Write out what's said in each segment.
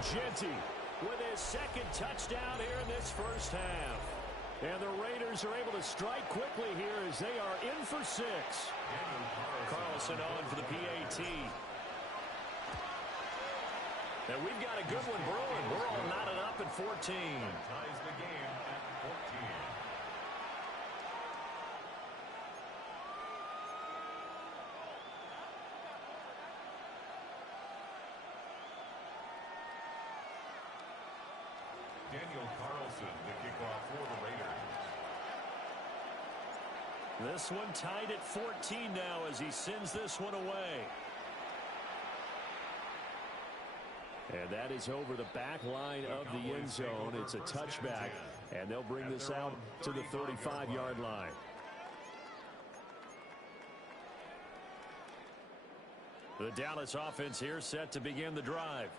Genty with his second touchdown here in this first half. And the Raiders are able to strike quickly here as they are in for 6. Carlson on for the PAT. And we've got a good one brewing. We're all knotted up at 14. Ties the game at 14. Daniel Carlson, the kickoff for the Raiders. This one tied at 14 now as he sends this one away. And that is over the back line of the end zone. It's a touchback, and they'll bring this out to the 35-yard line. The Dallas offense here set to begin the drive.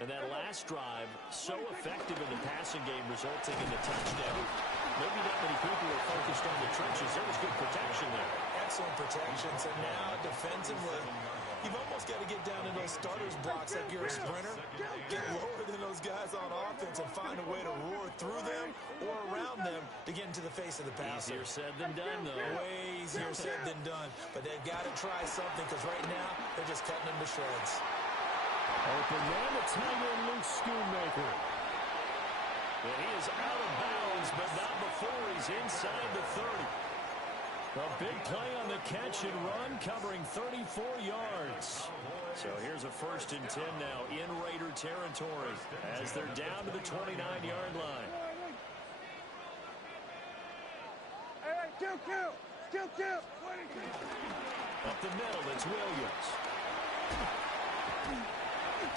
And that last drive, so effective in the passing game, resulting in the touchdown. Maybe not many people are focused on the trenches. There was good protection there. Excellent protection. So now, defensively, you've almost got to get down in those starters blocks like you're a sprinter. Get lower than those guys on offense and find a way to roar through them or around them to get into the face of the passer. Easier said than done, though. Way easier said than done. But they've got to try something because right now, they're just cutting them to shreds. Open man, the tight end, Luke Schoonmaker. And he is out of bounds, but not before he's inside the 30. A big play on the catch and run, covering 34 yards. So here's a 1st and 10 now in Raider territory as they're down to the 29-yard line. Up the middle, it's Williams.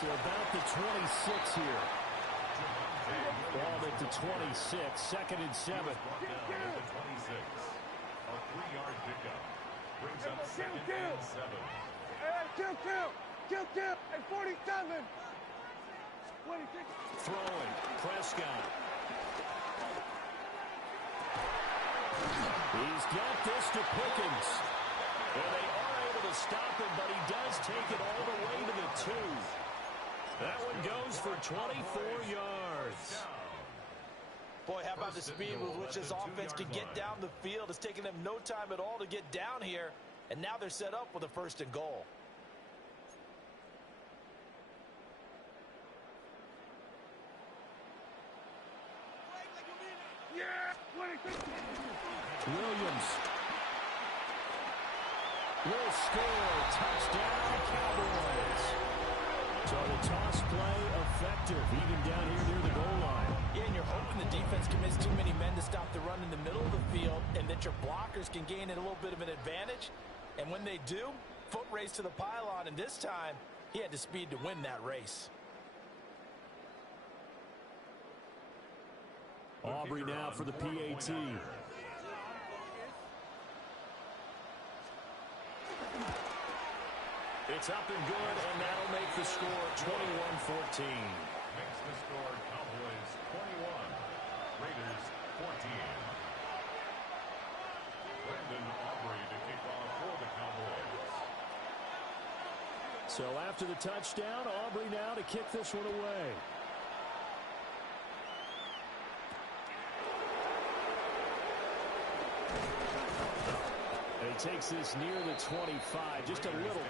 To about the 26 here. Ball at the 26, 2nd and 7. Down at the 26. A 3-yard pickup. Brings up 2nd and 7. At 47. Throwing, Prescott. He's got this to Pickens. And they are able to stop him, but he does take it all the way to the 2. That one goes for 24 yards. Boy, how about the speed with which this offense can get down the field? It's taken them no time at all to get down here, and now they're set up with a 1st and goal. Williams will score. Touchdown, Cowboys. So the toss play effective, even down here near the goal line. Yeah, and you're hoping the defense commits too many men to stop the run in the middle of the field and that your blockers can gain a little bit of an advantage. And when they do, foot race to the pylon, and this time he had the speed to win that race. Aubrey now for the PAT. It's up and good, and that'll make the score 21-14. Makes the score Cowboys 21. Raiders 14. Brandon Aubrey to kick off for the Cowboys. So after the touchdown, Aubrey now to kick this one away. And he takes this near the 25, just a little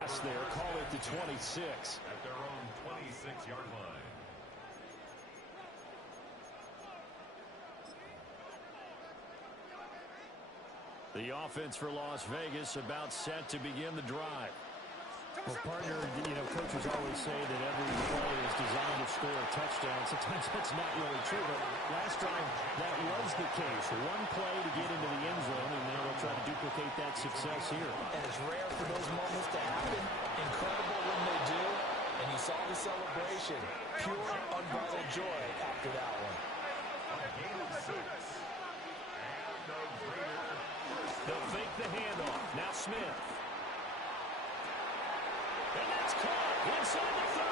There, call it the 26. At their own 26-yard line. The offense for Las Vegas about set to begin the drive. Well, partner, coaches always say that every play is designed to score a touchdown. Sometimes that's not really true, but last time that was the case. One play to get into the end zone, and now they'll try to duplicate that success here. And it's rare for those moments to happen. Incredible when they do. And you saw the celebration. Pure, unbridled joy after that one. A gain of 6. And the Raiders. They'll fake the handoff. Now Smith. And that's caught inside the 30.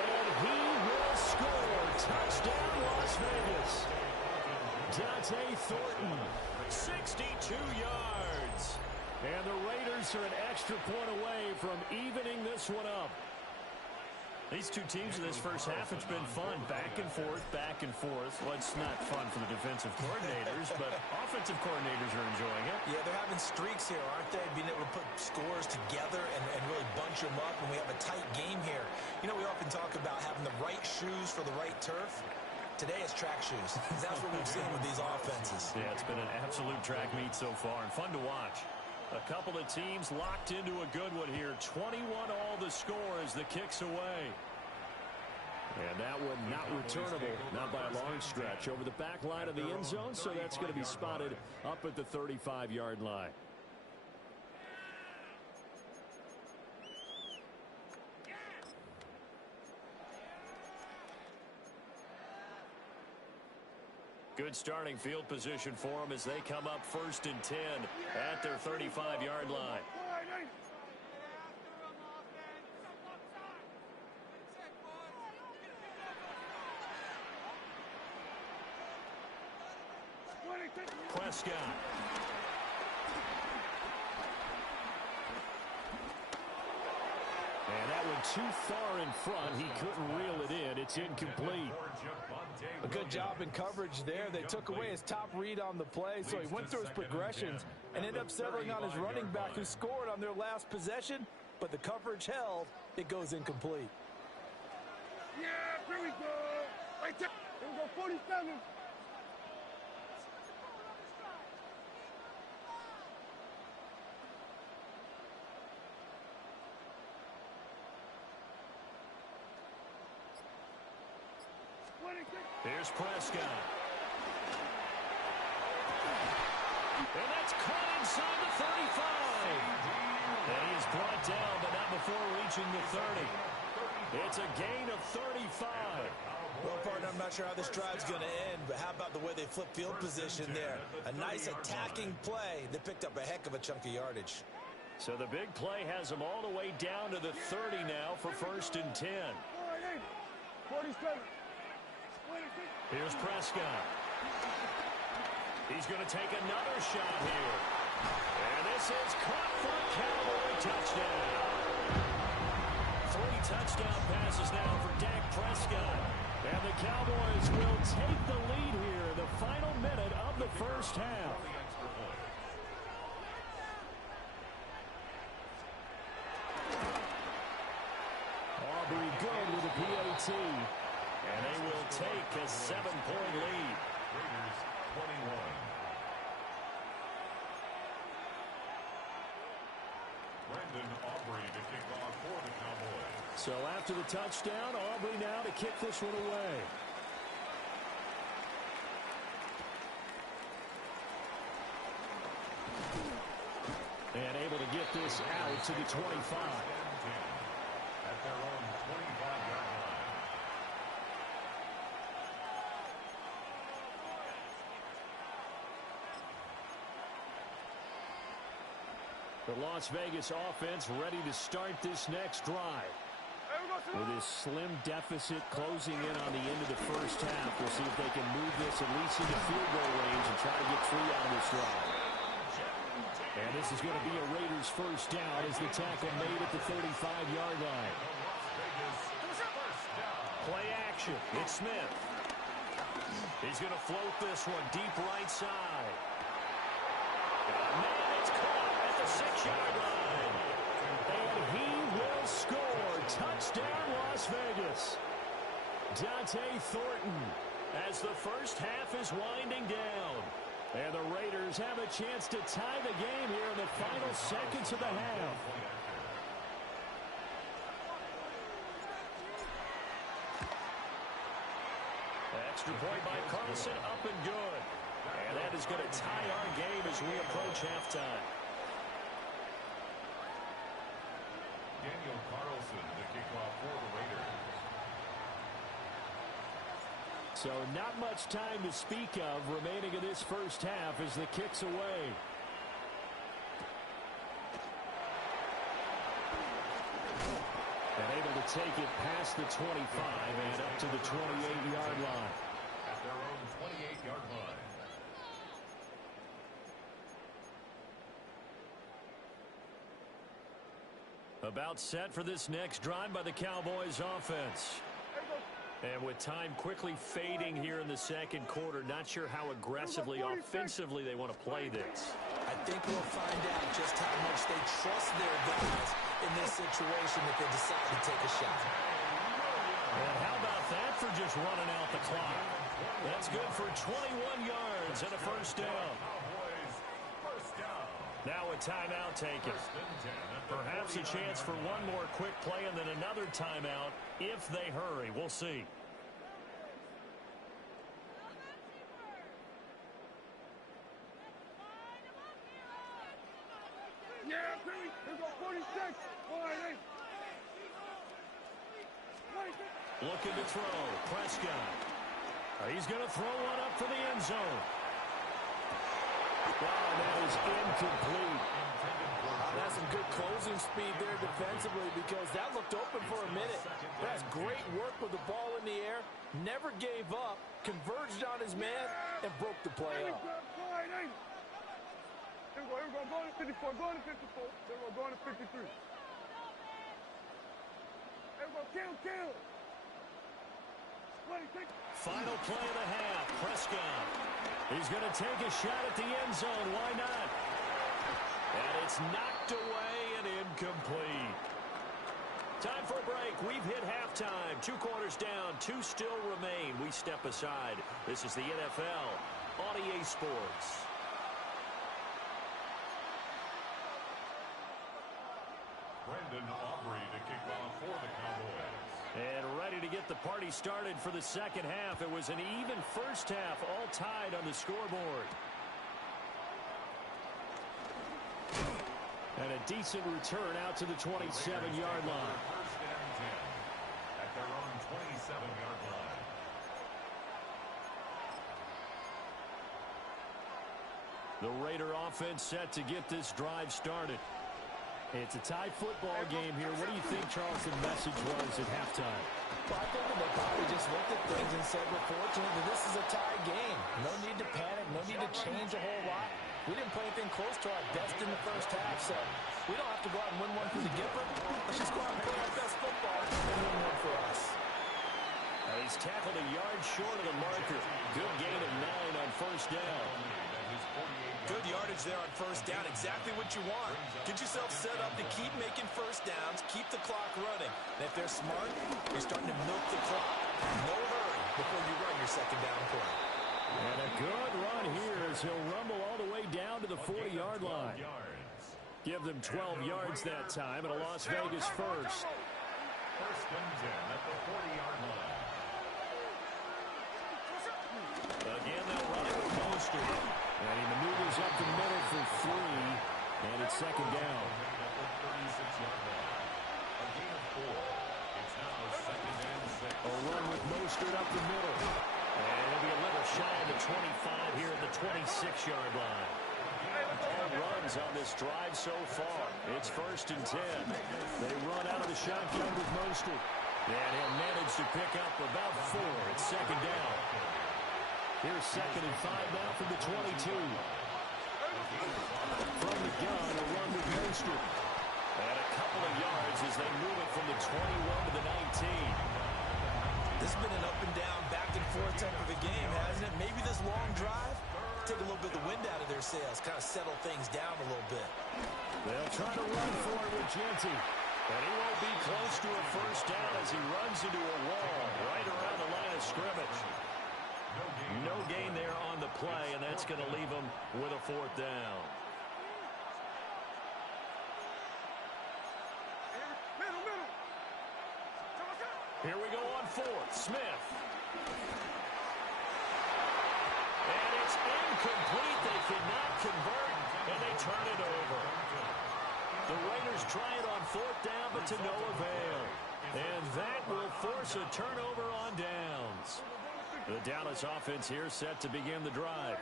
And he will score. Touchdown, Las Vegas. Dante Thornton, 62 yards. And the Raiders are an extra point away from evening this one up. These two teams in this first half, it's been fun. Back and forth, back and forth. Well, it's not fun for the defensive coordinators, but offensive coordinators are enjoying it. Yeah, they're having streaks here, aren't they? Being able to put scores together and really bunch them up when we have a tight game here. You know, we often talk about having the right shoes for the right turf. Today it's track shoes. That's what we've seen with these offenses. Yeah, it's been an absolute track meet so far and fun to watch. A couple of teams locked into a good one here. 21 all the score as the kick's away. And that one not returnable, not by a long stretch. Over the back line of the end zone, so that's going to be spotted up at the 35-yard line. Good starting field position for them as they come up 1st and 10 at their 35-yard line. Prescott. And that one too far in front. He couldn't reel it in. It's incomplete. A good job in coverage there. They took away his top read on the play, so he went through his progressions and ended up settling on his running back who scored on their last possession, but the coverage held. It goes incomplete. Yeah, here we go. Right there. Here we go, 47. Here's Prescott. And that's caught inside the 35. And he is brought down, but not before reaching the 30. It's a gain of 35. Well, partner, I'm not sure how this drive's going to end, but how about the way they flip field position there? A nice attacking play. They picked up a heck of a chunk of yardage. So the big play has them all the way down to the 30 now for 1st and 10. 47. Here's Prescott. He's going to take another shot here. And this is caught for a Cowboy touchdown. 3 touchdown passes now for Dak Prescott. And the Cowboys will take the lead here in the final minute of the first half. Aubrey good with a PAT. And they will take a 7-point lead. Raiders 21. Brandon Aubrey to kick off for the Cowboys. So after the touchdown, Aubrey now to kick this one away. And able to get this out to the 25. At their own 25-yard line. The Las Vegas offense ready to start this next drive. With this slim deficit closing in on the end of the first half, we'll see if they can move this at least into field goal range and try to get 3 out of this drive. And this is going to be a Raiders first down as the tackle made at the 35-yard line. Play action. It's Smith. He's going to float this one deep right side. Man, it's caught at the 6-yard line. Touchdown, Las Vegas. Dante Thornton as the first half is winding down. And the Raiders have a chance to tie the game here in the final seconds of the half. Extra point by Carlson, up and good. And that is going to tie our game as we approach halftime. Daniel Carlson to kick off for the Raiders. So not much time to speak of remaining in this first half as the kick's away. And able to take it past the 25 and up to the 28-yard line. At their own 28-yard line. About set for this next drive by the Cowboys offense. And with time quickly fading here in the second quarter, not sure how aggressively, offensively they want to play this. I think we'll find out just how much they trust their guys in this situation if they decide to take a shot. And how about that for just running out the clock? That's good for 21 yards and a first down. Now a timeout taken. Perhaps a chance for one more quick play and then another timeout if they hurry. We'll see. Yeah, Billy. Here go 46. Looking to throw. Prescott. He's going to throw one up for the end zone. Wow, that is incomplete. That's some good closing speed there defensively because that looked open for a minute. That's great work with the ball in the air. Never gave up, converged on his man, and broke the play up. Here we go, going to 54, going to 54. Here we go, going to 53. Here we go, kill. Final play of the half. Prescott. He's going to take a shot at the end zone. Why not? And it's knocked away and incomplete. Time for a break. We've hit halftime. 2 quarters down. 2 still remain. We step aside. This is the NFL on EA Sports. Brendan Aubrey to kick off for the Cowboys. And ready to get the party started for the second half. It was an even first half, all tied on the scoreboard. And a decent return out to the 27-yard line. First and 10 at their own 27-yard line. The Raider offense set to get this drive started. It's a tie football game here. What do you think Charleston's message was at halftime? Well, I think they probably just looked at things and said, we're fortunate that this is a tie game. No need to panic, no need to change a whole lot. We didn't play anything close to our best in the first half, so we don't have to go out and win one for the Gipper. Let's just go out and play our best football and win one for us. He's tackled a yard short of the marker. Good gain of 9 on first down. Good yardage there on first down. Exactly what you want. Get yourself set up to keep making first downs, keep the clock running. And if they're smart, you're starting to milk the clock. No hurry before you run your second down play. And a good run here as he'll rumble all the way down to the 40-yard line. Give them 12 yards that time and a Las Vegas first. First and 10 at the 40-yard line. Again, they'll run it with Mostert. And he maneuvers up the middle for 3. And it's second down. At the 36-yard line. A gain of 4. It's now second and 6. A run with Mostert up the middle. And it'll be a little shy of the 25 here at the 26-yard line. All runs on this drive so far. It's first and 10. They run out of the shotgun with Mostert. And he'll manage to pick up about 4. It's second down. Here's second and 5 now from the 22. From the gun, a run with Mostert. And a couple of yards as they move it from the 21 to the 19. This has been an up and down, back and forth type of a game, hasn't it? Maybe this long drive, take a little bit of the wind out of their sails, kind of settle things down a little bit. They'll try to run for it with Genty. And he won't be close to a first down as he runs into a wall right around the line of scrimmage. No gain there on the play, and that's going to leave him with a fourth down. Here we go on fourth. Smith. And it's incomplete. They cannot convert, and they turn it over. The Raiders try it on fourth down, but to no avail. And that will force a turnover on downs. The Dallas offense here set to begin the drive.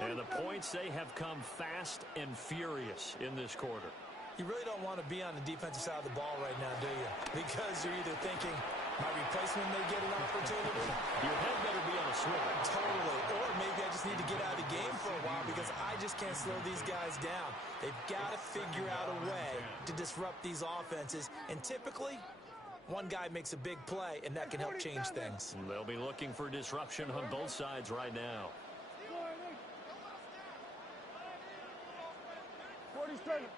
And the points, they have come fast and furious in this quarter. You really don't want to be on the defensive side of the ball right now, do you? Because you're either thinking, my replacement may get an opportunity. Your head better be on a swivel. Totally. Or maybe I just need to get out of the game for a while because I just can't slow these guys down. They've got to figure out a way to disrupt these offenses. And typically, one guy makes a big play, and that can help change things. They'll be looking for disruption on both sides right now. 47.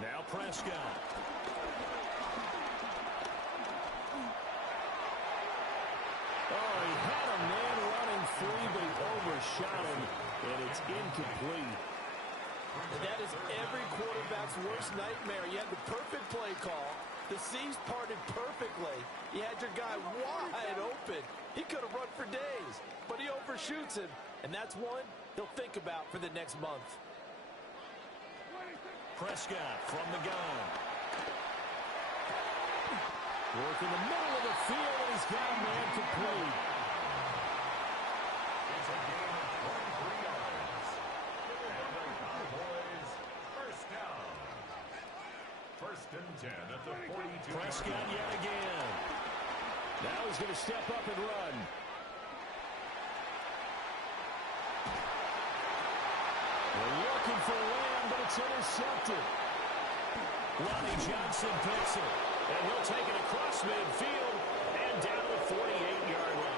Now Prescott. Oh, he had a man running free, but he overshot him, and it's incomplete. And that is every quarterback's worst nightmare. You had the perfect play call. The seams parted perfectly. You had your guy wide open. He could have run for days, but he overshoots him. And that's one he'll think about for the next month. Prescott from the gun. Work in the middle of the field, and he's got a man complete. It's a game of 23 yards. And the Cowboys, first down. First and 10 at the 42. Prescott yet again. Now he's going to step up and run. They're looking for Lamb, but it's intercepted. Lonnie Johnson picks it, and he'll take it across midfield and down the 48-yard line.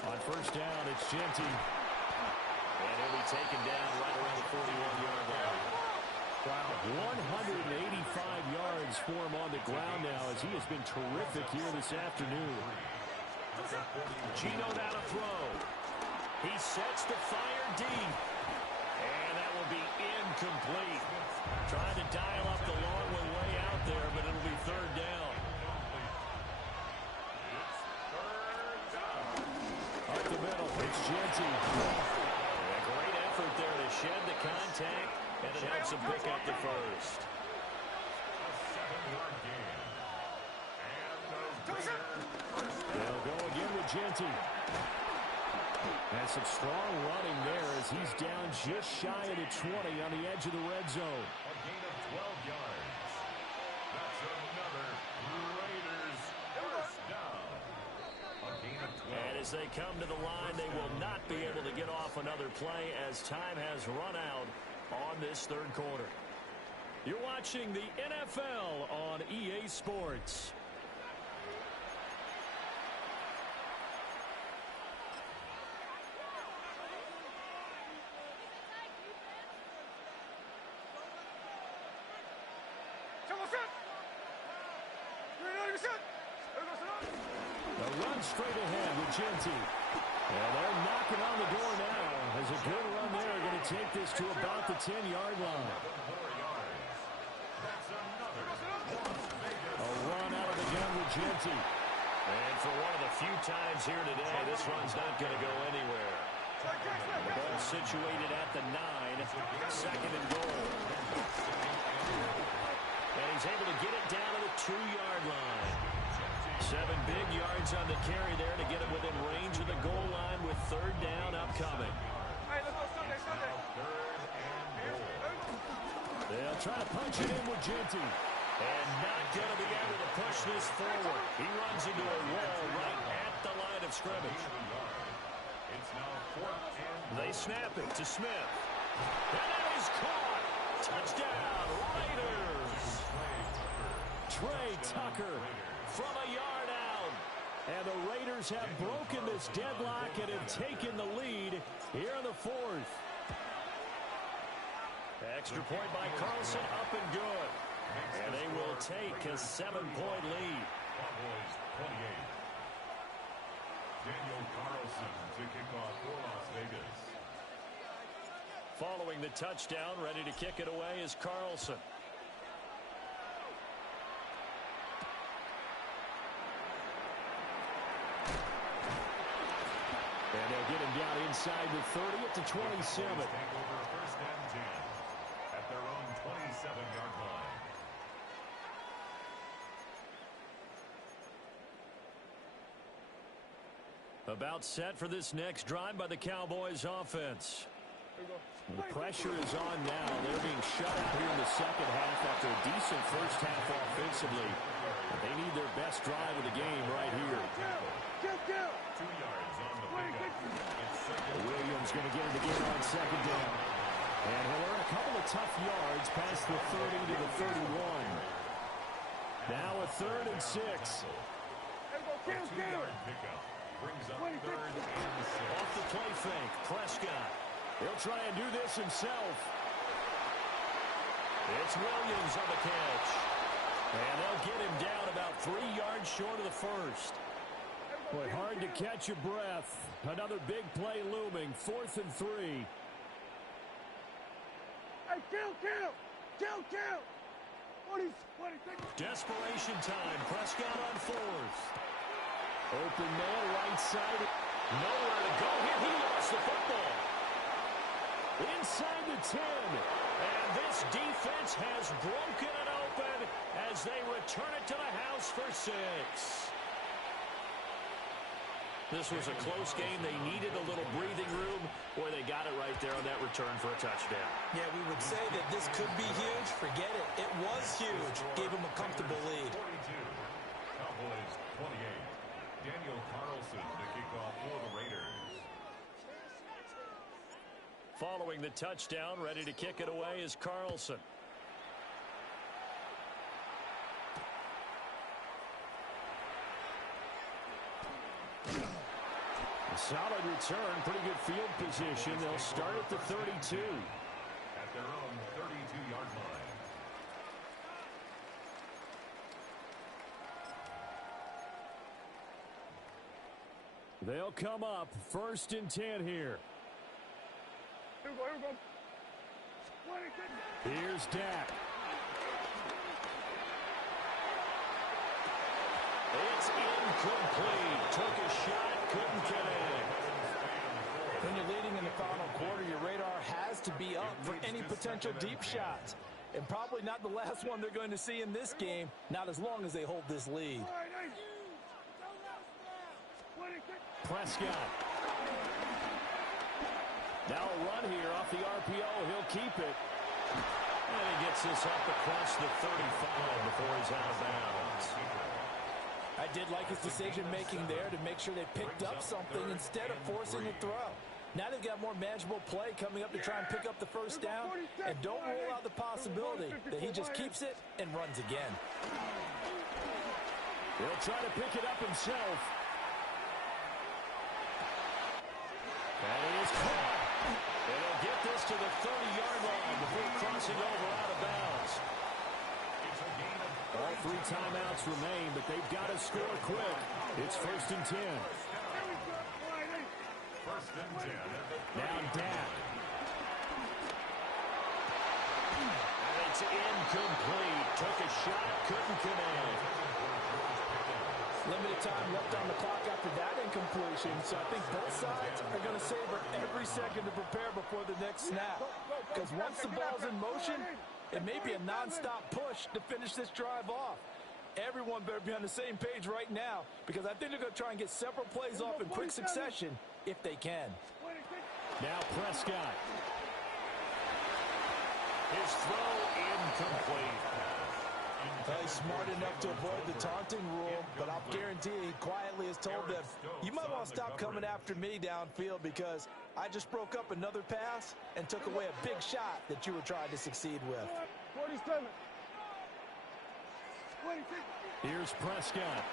On first down, it's Genty. And he'll be taken down right around the 41-yard line. Wow, 185 yards for him on the ground now as he has been terrific here this afternoon. Gino down to throw. He sets the fire deep. And that will be incomplete. Trying to dial up the long one way out there, but it'll be third down. Up the middle, it's Genty. A great effort there to shed the contact, and it helps him pick up the first. A 7-yard gain. And the Raiders. They'll go again with Genty. And some strong running there as he's down just shy of the 20 on the edge of the red zone. A gain of 12 yards. That's another Raiders first down. A gain of 12. And as they come to the line, they will not be able to get off another play as time has run out on this third quarter. You're watching the NFL on EA Sports. A run straight ahead with Genty. And they're knocking on the door now. There's a good run there. Going to take this to about the 10-yard line. A run out of the gun with Genty. And for one of the few times here today, this run's not going to go anywhere. The ball situated at the 9, second and goal. And he's able to get it down to the 2-yard line. 7 big yards on the carry there to get it within range of the goal line with third down upcoming. They'll try to punch it in with Genty. And not going to be able to push this forward. He runs into a wall right at the line line of scrimmage. It's now 4th and They snap it to Smith. And it is caught. Touchdown, Raiders. Trey Tucker from a yard out. And the Raiders have broken this deadlock and have taken the lead here in the 4th. Extra point by Carlson, up and good. And they will take a 7-point lead. Cowboys 28. Daniel Carlson to kick off for Las Vegas. Following the touchdown, ready to kick it away is Carlson. And they'll get him down inside the 30 at the 27. Take over 1st and 10 at their own 27-yard line. About set for this next drive by the Cowboys offense. The pressure is on now. They're being shut out here in the second half after a decent first half offensively. But they need their best drive of the game right here. 2 yards on the pickup. Williams going to get it again on second down. And he'll earn a couple of tough yards past the 30 to the 31. Now a 3rd and 6. A 2-yard pickup brings up 3rd and 6. Off the play fake, Prescott. He'll try and do this himself. It's Williams on the catch. And they'll get him down about 3 yards short of the first. Boy, hard to catch your breath. Another big play looming. 4th and 3. Hey, kill! 20. Desperation time. Prescott on 4th. Open man, right side. Nowhere to go here. He lost the football. Inside the 10. And this defense has broken it open as they return it to the house for 6. This was a close game. They needed a little breathing room. Boy, they got it right there on that return for a touchdown. Yeah, we would say that this could be huge. Forget it. It was huge. Gave them a comfortable lead. 42. Cowboys 28. Daniel Carlson to kick off for the Raiders. Following the touchdown, ready to kick it away is Carlson. A solid return, pretty good field position. They'll start at the 32. At their own 32-yard line. They'll come up 1st and 10 here. Here we go. Here's Dak. It's incomplete. Took a shot, couldn't connect. When you're leading in the final quarter, your radar has to be up for any potential deep shots. And probably not the last one they're going to see in this game, not as long as they hold this lead. Prescott. Now a run here off the RPO. He'll keep it. And he gets this up across the 35 before he's out of bounds. I did like his decision-making there to make sure they picked up something instead of forcing a throw. Now they've got more manageable play coming up to try and pick up the first down. And don't rule out the possibility that he just keeps it and runs again. He'll try to pick it up himself. And he is caught. And he'll get this to the 30-yard line before crossing over out of bounds. All 3 timeouts remain, but they've got to score quick. It's 1st and 10. 1st and 10. Now Dak. And it's incomplete. Took a shot, couldn't connect. Limited time left on the clock after that incompletion, so I think both sides are going to savor every second to prepare before the next snap. Because once the ball's in motion, it may be a non-stop push to finish this drive off. Everyone better be on the same page right now, because I think they're going to try and get several plays off in quick succession if they can. Now Prescott. His throw incomplete. He's smart enough to avoid the taunting rule, but I'll guarantee he quietly is just told them, you might want to stop coming after me downfield because I just broke up another pass and took away a big shot that you were trying to succeed with. 47. Here's Prescott.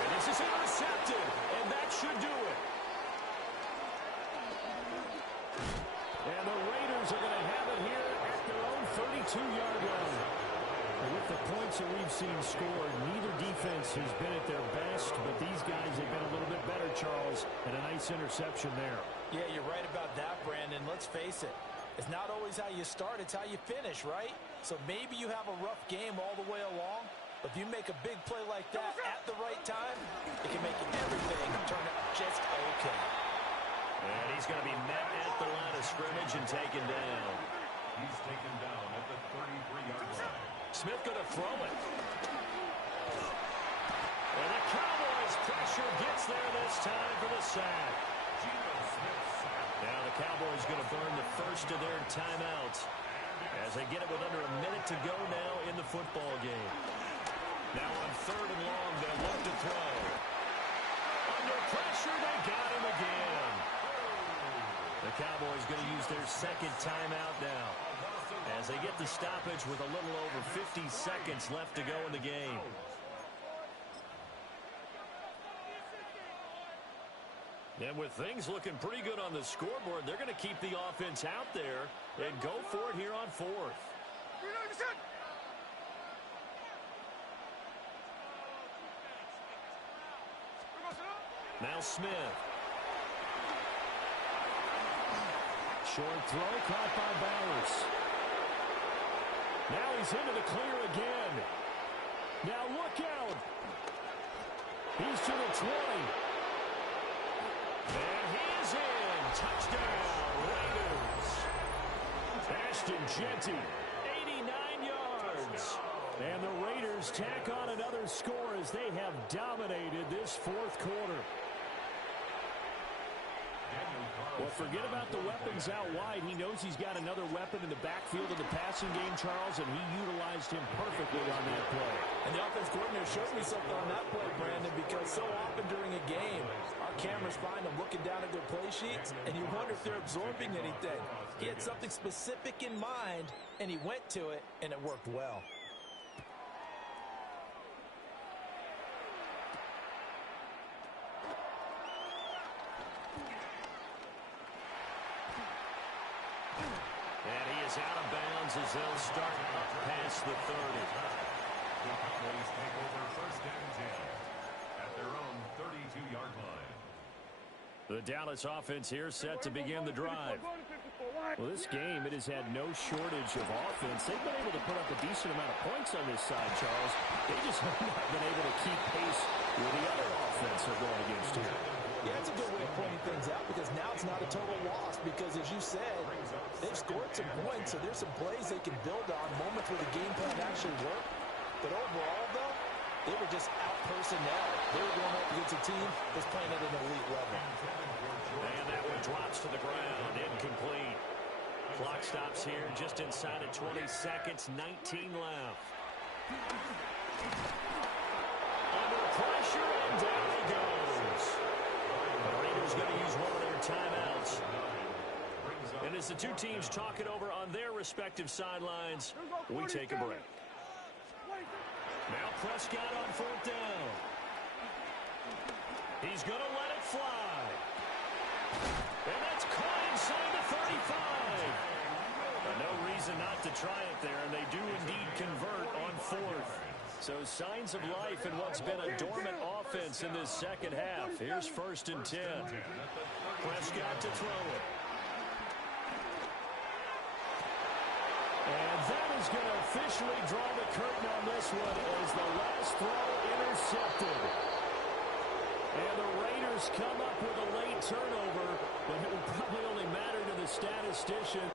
And this is intercepted, and that should do it. And the Raiders are going to have it here at their own 32-yard line. And with the points that we've seen scored, neither defense has been at their best, but these guys have been a little bit better, Charles, and a nice interception there. Yeah, you're right about that, Brandon. Let's face it. It's not always how you start, it's how you finish, right? So maybe you have a rough game all the way along, but if you make a big play like that at the right time, it can make everything turn out just okay. And he's going to be met at the line of scrimmage and taken down. He's taken down at the 33-yard line. Smith going to throw it. And the Cowboys pressure gets there this time for the sack. Now the Cowboys going to burn the first of their timeouts as they get it with under a minute to go now in the football game. Now on 3rd and long, they'll look to throw. Under pressure, they got him again. The Cowboys going to use their second timeout now as they get the stoppage with a little over 50 seconds left to go in the game. And with things looking pretty good on the scoreboard, they're going to keep the offense out there and go for it here on 4th. Now Smith. Short throw caught by Bowers. Now he's into the clear again. Now look out. He's to the 20. And he is in. Touchdown, Raiders. Ashton Jeanty, 89 yards. And the Raiders tack on another score as they have dominated this 4th quarter. Well, forget about the weapons out wide. He knows he's got another weapon in the backfield of the passing game, Charles, and he utilized him perfectly on that play. And the offense coordinator showed me something on that play, Brandon, because so often during a game, our cameras find them looking down at their play sheets, and you wonder if they're absorbing anything. He had something specific in mind, and he went to it, and it worked well. And he is out of bounds as they'll start up past the 30. The Cowboys take over 1st and 10 at their own 32-yard line. The Dallas offense here set to begin the drive. Well, this game, it has had no shortage of offense. They've been able to put up a decent amount of points on this side, Charles. They just have not been able to keep pace with the other offense they're going against here. Yeah, it's a good way of pointing things out because now it's not a total loss because, as you said, they've scored some points, so there's some plays they can build on, moments where the game plan actually worked. But overall, though, they were just out-personnel. They were going up against a team that's playing at an elite level. And that one drops to the ground, incomplete. Clock stops here just inside of 20 seconds, 19 left. Under pressure, and down he goes. The Raiders going to use one of their timeouts. And as the two teams talk it over on their respective sidelines, we take a break. Now Prescott on 4th down. He's going to let it fly. And that's caught inside the 35. No reason not to try it there, and they do indeed convert on 4th. So signs of life in what's been a dormant offense in this second half. Here's 1st and 10. Prescott to throw it. And that is going to officially draw the curtain on this one as the last throw intercepted. And the Raiders come up with a late turnover, but it will probably only matter to the statistician.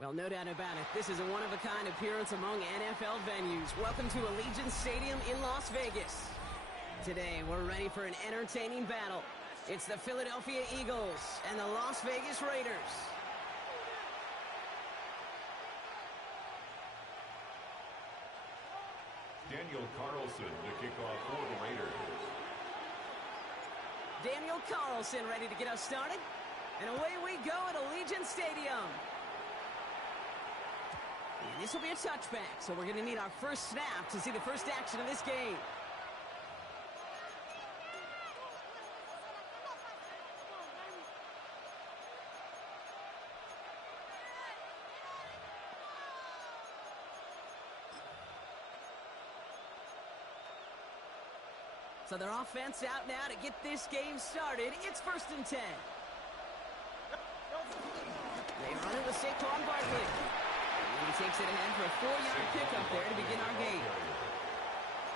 Well, no doubt about it. This is a one-of-a-kind appearance among NFL venues. Welcome to Allegiant Stadium in Las Vegas. Today, we're ready for an entertaining battle. It's the Philadelphia Eagles and the Las Vegas Raiders. Daniel Carlson to kick off for the Raiders. Daniel Carlson ready to get us started. And away we go at Allegiant Stadium. And this will be a touchback, so we're going to need our first snap to see the first action of this game. So their offense out now to get this game started. It's 1st and 10. They run it with Saquon Barkley. And he takes it ahead for a 4-yard pickup there to begin our game.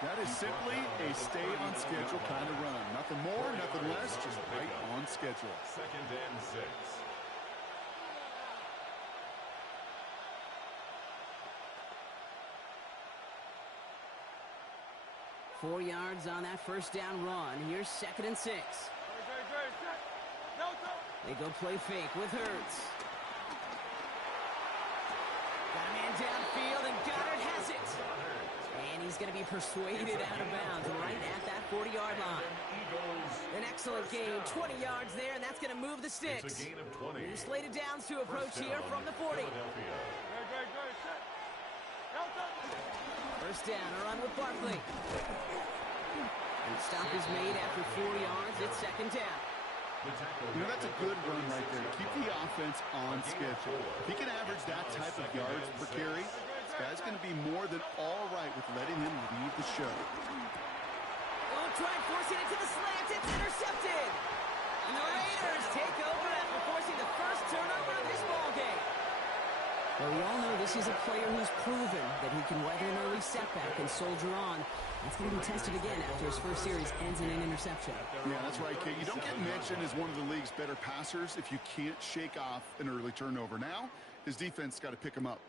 That is simply a stay-on-schedule kind of run. Nothing more, nothing less, just right on schedule. 2nd and 6. Four yards on that first down run. Here's 2nd and 6. They go play fake with Hurts. Got a man downfield, and Goddard has it. And he's going to be persuaded out of bounds right at that 40-yard line. An excellent gain, 20 yards there, and that's going to move the sticks. It's a gain of 20. New slated downs to approach here from the 40. First down, a run with Barkley. And stop is made after 4 yards. It's 2nd down. You know, that's a good run right there. Keep the offense on schedule. If he can average that type of yards per carry, this guy's going to be more than all right with letting him lead the show. Oh, try forcing it to the slant. It's intercepted. And the Raiders take over after forcing the first turnover of this ballgame. Well, we all know this is a player who's proven that he can weather an early setback and soldier on. That's going to be tested again after his first series ends in an interception. Yeah, that's right, Kate. You don't get mentioned as one of the league's better passers if you can't shake off an early turnover. Now, his defense got to pick him up.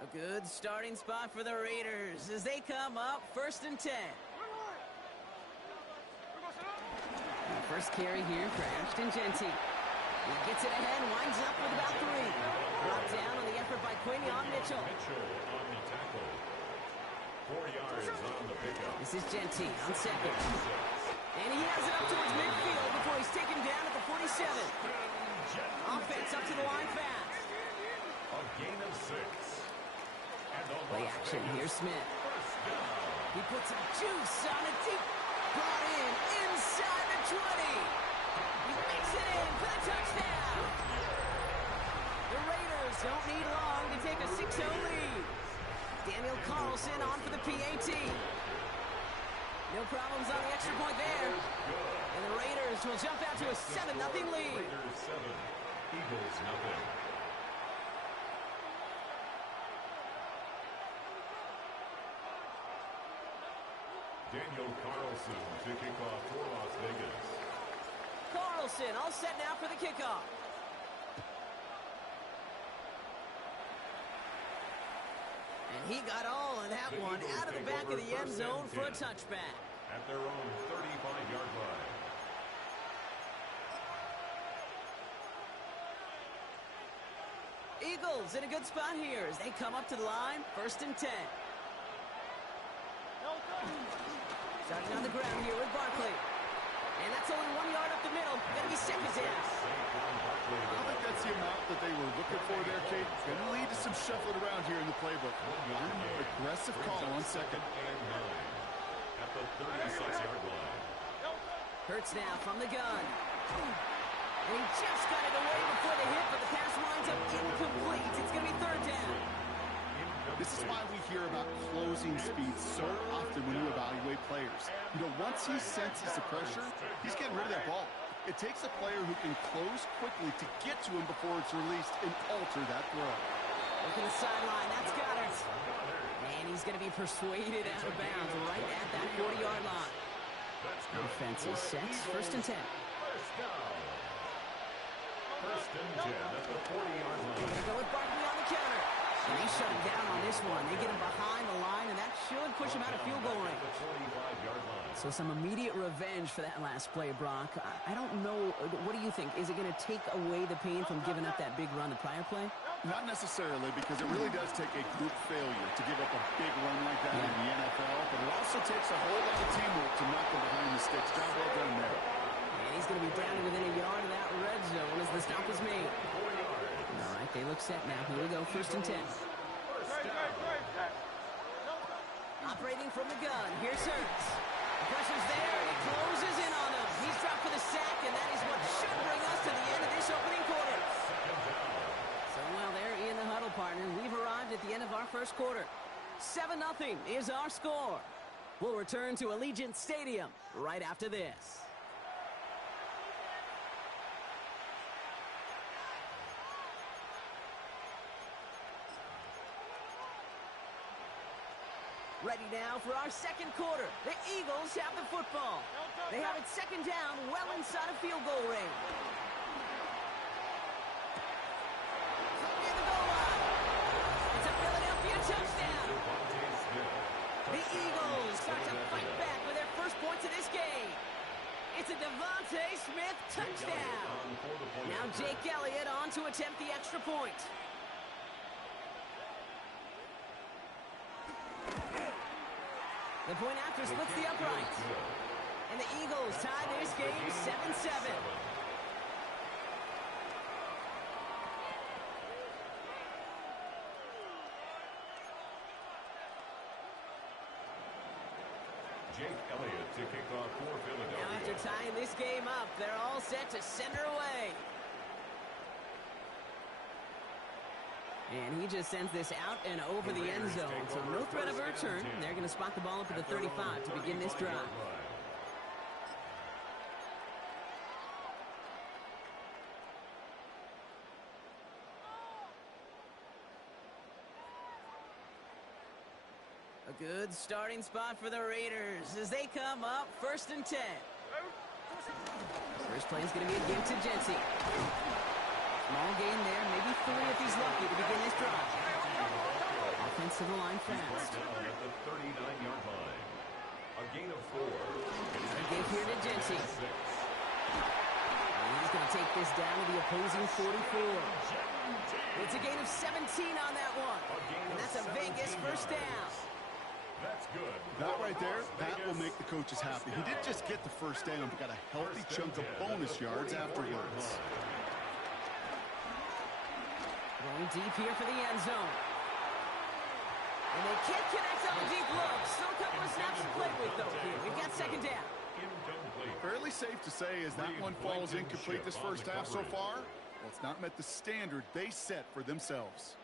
A good starting spot for the Raiders as they come up 1st and 10. The first carry here for Ashton Genty. He gets it ahead, winds up with about 3. Brought down on the effort by Quinion Mitchell. On the tackle. 4 yards on the pickup. This is Genty on 2nd. And he has it up towards midfield before he's taken down at the 47. Offense up to the line fast. A gain of 6. Play action, here's Smith. He puts some juice on it deep. Brought in inside the 20. He makes it in for the touchdown. The Raiders don't need long to take a 6-0 lead. Daniel Carlson on for the PAT. No problems on the extra point there. And the Raiders will jump out to a 7-0 lead. Raiders 7, Eagles nothing. Daniel Carlson to kick off for Las Vegas. Carlson all set now for the kickoff. And he got all of that one out of the back of the end zone for a touchback. At their own 35-yard line. Eagles in a good spot here as they come up to the line, 1st and 10. Starting on the ground here with Barkley. And that's only 1 yard up the middle. Going to be 2nd down. I don't think that's the amount that they were looking for there, Kate. Going to lead to some shuffling around here in the playbook. Aggressive call on 2nd. At the 36-yard line. Hurts now from the gun. And he just got it away before the hit, but the pass winds up incomplete. It's going to be 3rd down. This is why we hear about closing speed so often when you evaluate players. You know, once he senses the pressure, he's getting rid of that ball. It takes a player who can close quickly to get to him before it's released and alter that throw. Look at the sideline. That's Goddard. And he's going to be persuaded out of bounds right at that 40-yard line. Defense is set. First and 10. First down. First and 10 at the 40-yard line. They're going to go with Barkley on the counter. And they shut him down on this one. They get him behind the line, and that should push him out of field goal range. So some immediate revenge for that last play, Brock. I don't know. What do you think? Is it going to take away the pain from giving up that big run the prior play? Not necessarily, because it really does take a group failure to give up a big run like that in the NFL, but it also takes a whole lot of teamwork to knock them behind the sticks. Job well done there. And he's going to be down within a yard of that red zone as the stop is made. All right, they look set now. Here we go, first and 10. Operating from the gun, here's Hurts. The pressure's there, and he closes in on him. He's dropped for the sack, and that is what should bring us to the end of this opening quarter. So while they're in the huddle, partner, we've arrived at the end of our first quarter. 7-0 is our score. We'll return to Allegiant Stadium right after this. Ready now for our second quarter. The Eagles have the football. They have it second down, well inside of field goal range. From near the goal line. It's a Philadelphia touchdown. The Eagles start to fight back with their first points of this game. It's a Devontae Smith touchdown. Now Jake Elliott on to attempt the extra point. The point after splits the uprights. And the Eagles tie this game 7-7. Jake Elliott to kick off for Philadelphia. Now after tying this game up, they're all set to send her away. And he just sends this out and over the end zone. So no threat of a return. They're going to spot the ball up at the 35 to begin this drive. A good starting spot for the Raiders as they come up first and 10. First play is going to be a give to Jency. Small gain there, maybe 3 if he's lucky to begin this drive. Offensive line fast. At the 39-yard line. A gain of 4. A give here to Jency. And he's going to take this down to the opposing 44. It's a gain of 17 on that one. And that's a Vegas first down. That's good. That right there, that will make the coaches happy. He didn't just get the first down, but got a healthy chunk of bonus yards afterwards. Going deep here for the end zone. And they can't connect on the deep look. Still a couple of snaps to play with, though, here. We've got second down. Fairly safe to say as that one falls incomplete this first half so far, well, it's not met the standard they set for themselves.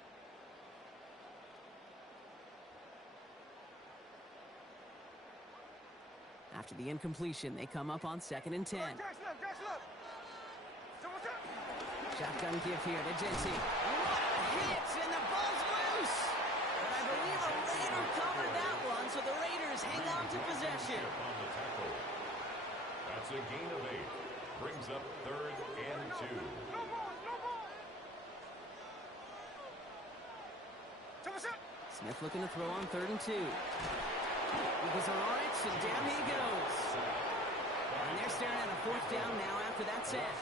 After the incompletion, they come up on second and 10. Shotgun give here to Jency. What a hit, and the ball's loose. But I believe a Raider covered that one, so the Raiders hang on to possession. That's a gain of 8. Brings up 3rd and 2. Smith looking to throw on 3rd and 2. Eagles are on it, and down he goes. And they're staring at a 4th down now after that sack.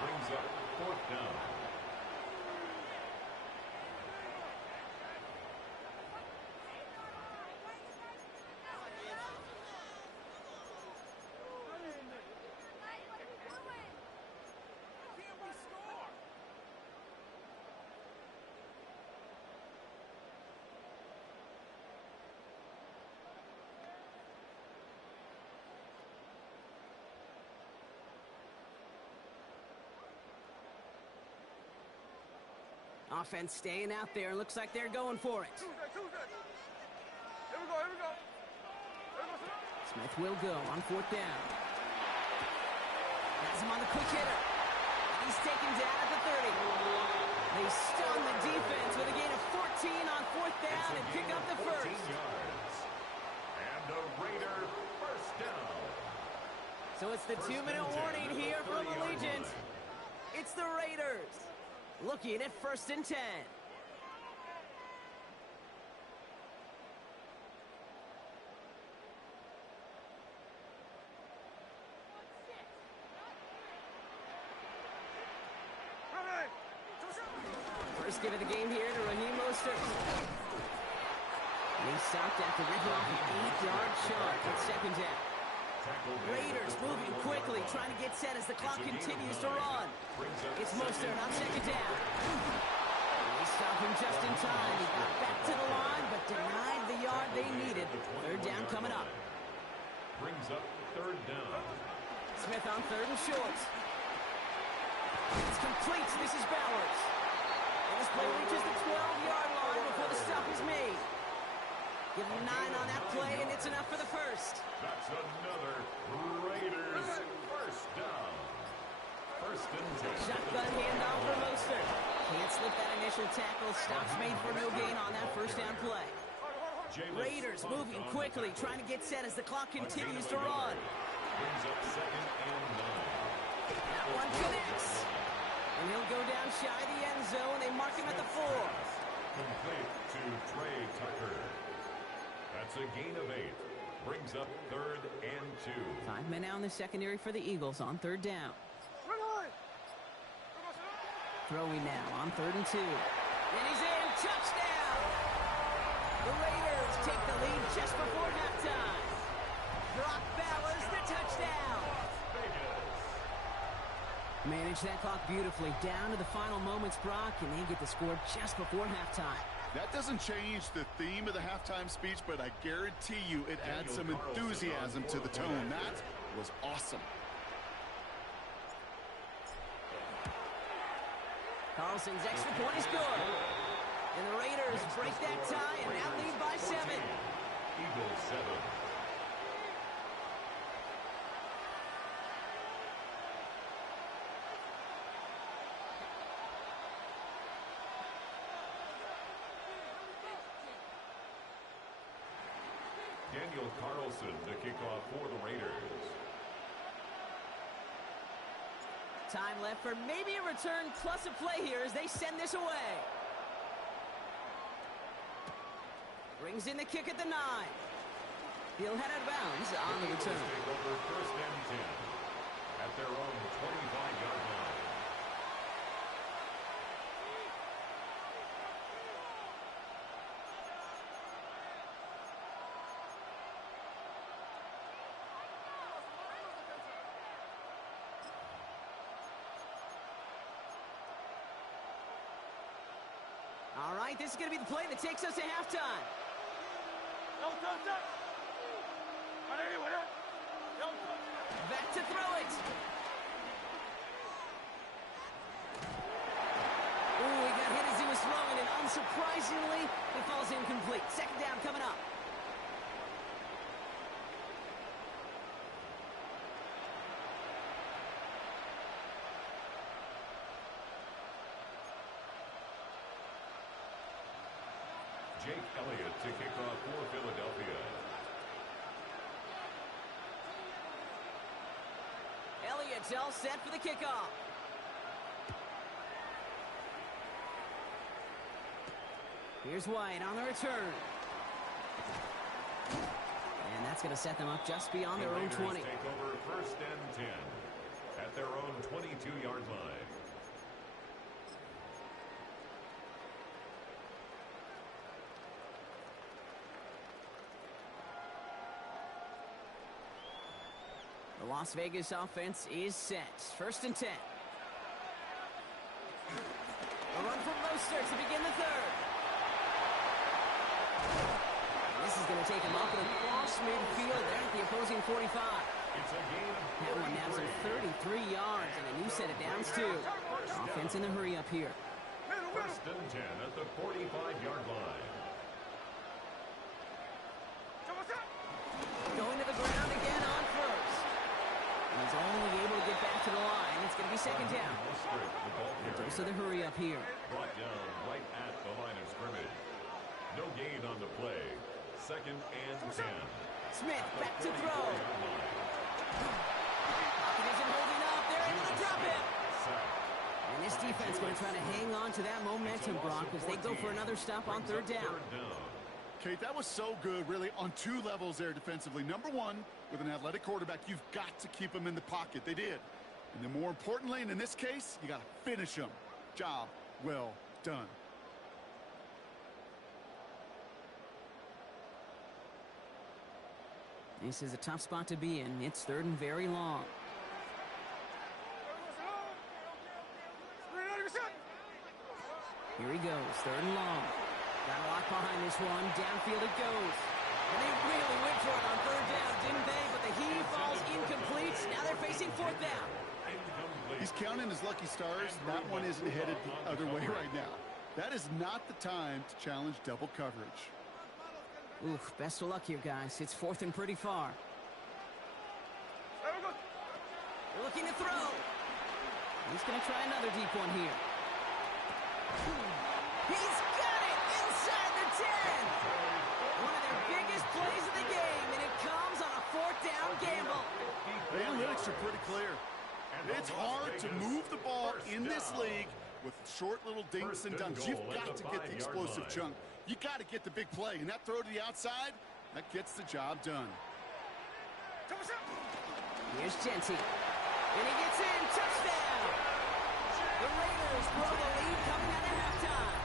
Brings up 4th down. Offense staying out there. Looks like they're going for it. Here we go. Smith will go on 4th down. Has him on the quick hitter. And he's taken down at the 30. They stun the defense with a gain of 14 on 4th down and pick up the first. Yards. And a Raider first down. So it's the 2-minute warning here from Allegiant. It's the Raiders looking at 1st and 10. First give of the game here to Raheem Mostert. He stopped after ripping off an 8-yard shot at 2nd down. Raiders moving quickly, trying to get set as the clock continues to run. It's Mostert on 2nd down. They stop him just in time. He got back to the line, but denied the yard they needed. 3rd down coming up. Brings up 3rd down. Smith on 3rd and short. It's complete. This is Bowers. And this play reaches the 12-yard line before the stop is made. Give him 9 on that play, and it's enough for the first. That's another Raiders first down. 1st and 10. Shotgun handoff for Mostert. Can't slip that initial tackle. Stops made for no gain on that first down play. Raiders moving quickly, trying to get set as the clock continues to run. Brings up 2nd and 9. That one connects. And he'll go down shy of the end zone. They mark him at the 4. Complete to Trey Tucker. That's a gain of 8. Brings up 3rd and 2. 5 men out in the secondary for the Eagles on 3rd down. Throwing now on 3rd and 2. And he's in. Touchdown! The Raiders take the lead just before halftime. Brock Bowers, the touchdown. Manage that clock beautifully. Down to the final moments, Brock, and they get the score just before halftime. That doesn't change the theme of the halftime speech, but I guarantee you it adds some enthusiasm to the tone. That was awesome. Carlson's extra point is good. And the Raiders break that tie and now lead by 7. Eagles 7. Daniel Carlson to kick off for the Raiders. Time left for maybe a return plus a play here as they send this away. Brings in the kick at the 9. He'll head out of bounds on the return. Take over 1st and 10 at their own 25-yard line. All right, this is going to be the play that takes us to halftime. Back to throw it. Ooh, he got hit as he was throwing, and unsurprisingly, it falls incomplete. 2nd down coming up. Jake Elliott to kick off for Philadelphia. Elliott's all set for the kickoff. Here's White on the return. And that's going to set them up just beyond their own 20. Take over 1st and 10 at their own 22-yard line. The Las Vegas offense is set. 1st and 10. A run from Mostert to begin the 3rd. And this is going to take him up and across midfield there at the opposing 45. It's a gain of That one now some 33 yards and a new set of downs too. Offense in the hurry up here. 1st and 10 at the 45-yard line. Going to the ground again on 1st. And he's only able to get back to the of the hurry up here. Brought down right at the line of scrimmage. No gain on the play. 2nd and 10. Smith back to throw. Pocket isn't holding up. They're able to drop him. And this defense going to try to hang on to that momentum, Brock, as they go for another stop on 3rd down. Kate, that was so good, really, on 2 levels there defensively. Number one, with an athletic quarterback, you've got to keep him in the pocket. They did. And then more importantly, and in this case, you got to finish him. Job well done. This is a tough spot to be in. It's 3rd and very long. Here he goes, 3rd and long. Got a lock behind this one. Downfield it goes. And they really went for it on 3rd down, didn't they? But the heave falls incomplete. Now they're facing 4th down. He's counting his lucky stars. That one isn't headed the other way right now. That is not the time to challenge double coverage. Oof, best of luck here, guys. It's 4th and pretty far. They're looking to throw. He's going to try another deep one here. He's got it inside the 10. One of their biggest plays of the game, and it comes on a 4th down gamble. The analytics are pretty clear. It's hard to move the ball in this league with short little dinks and dunks. You've got to get the explosive chunk. You got to get the big play, and that throw to the outside, that gets the job done. Here's Genty. And he gets in. Touchdown! The Raiders grow the lead coming out of halftime.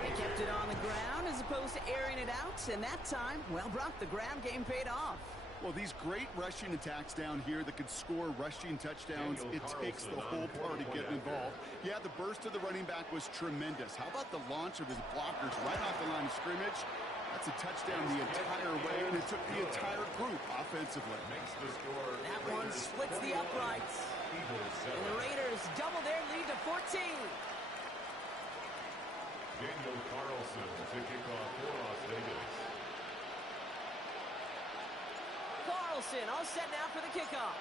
They kept it on the ground as opposed to airing it out, and that time, well, Brock, the ground game paid off. Well, these great rushing attacks down here that could score rushing touchdowns, it takes the whole party getting involved. Yeah, the burst of the running back was tremendous. How about the launch of his blockers right off the line of scrimmage? That's a touchdown the entire way, and it took the entire group offensively. That one splits the uprights. And the Raiders double their lead to 14. Daniel Carlson to kick off for Las Vegas. Carlson all set now for the kickoff.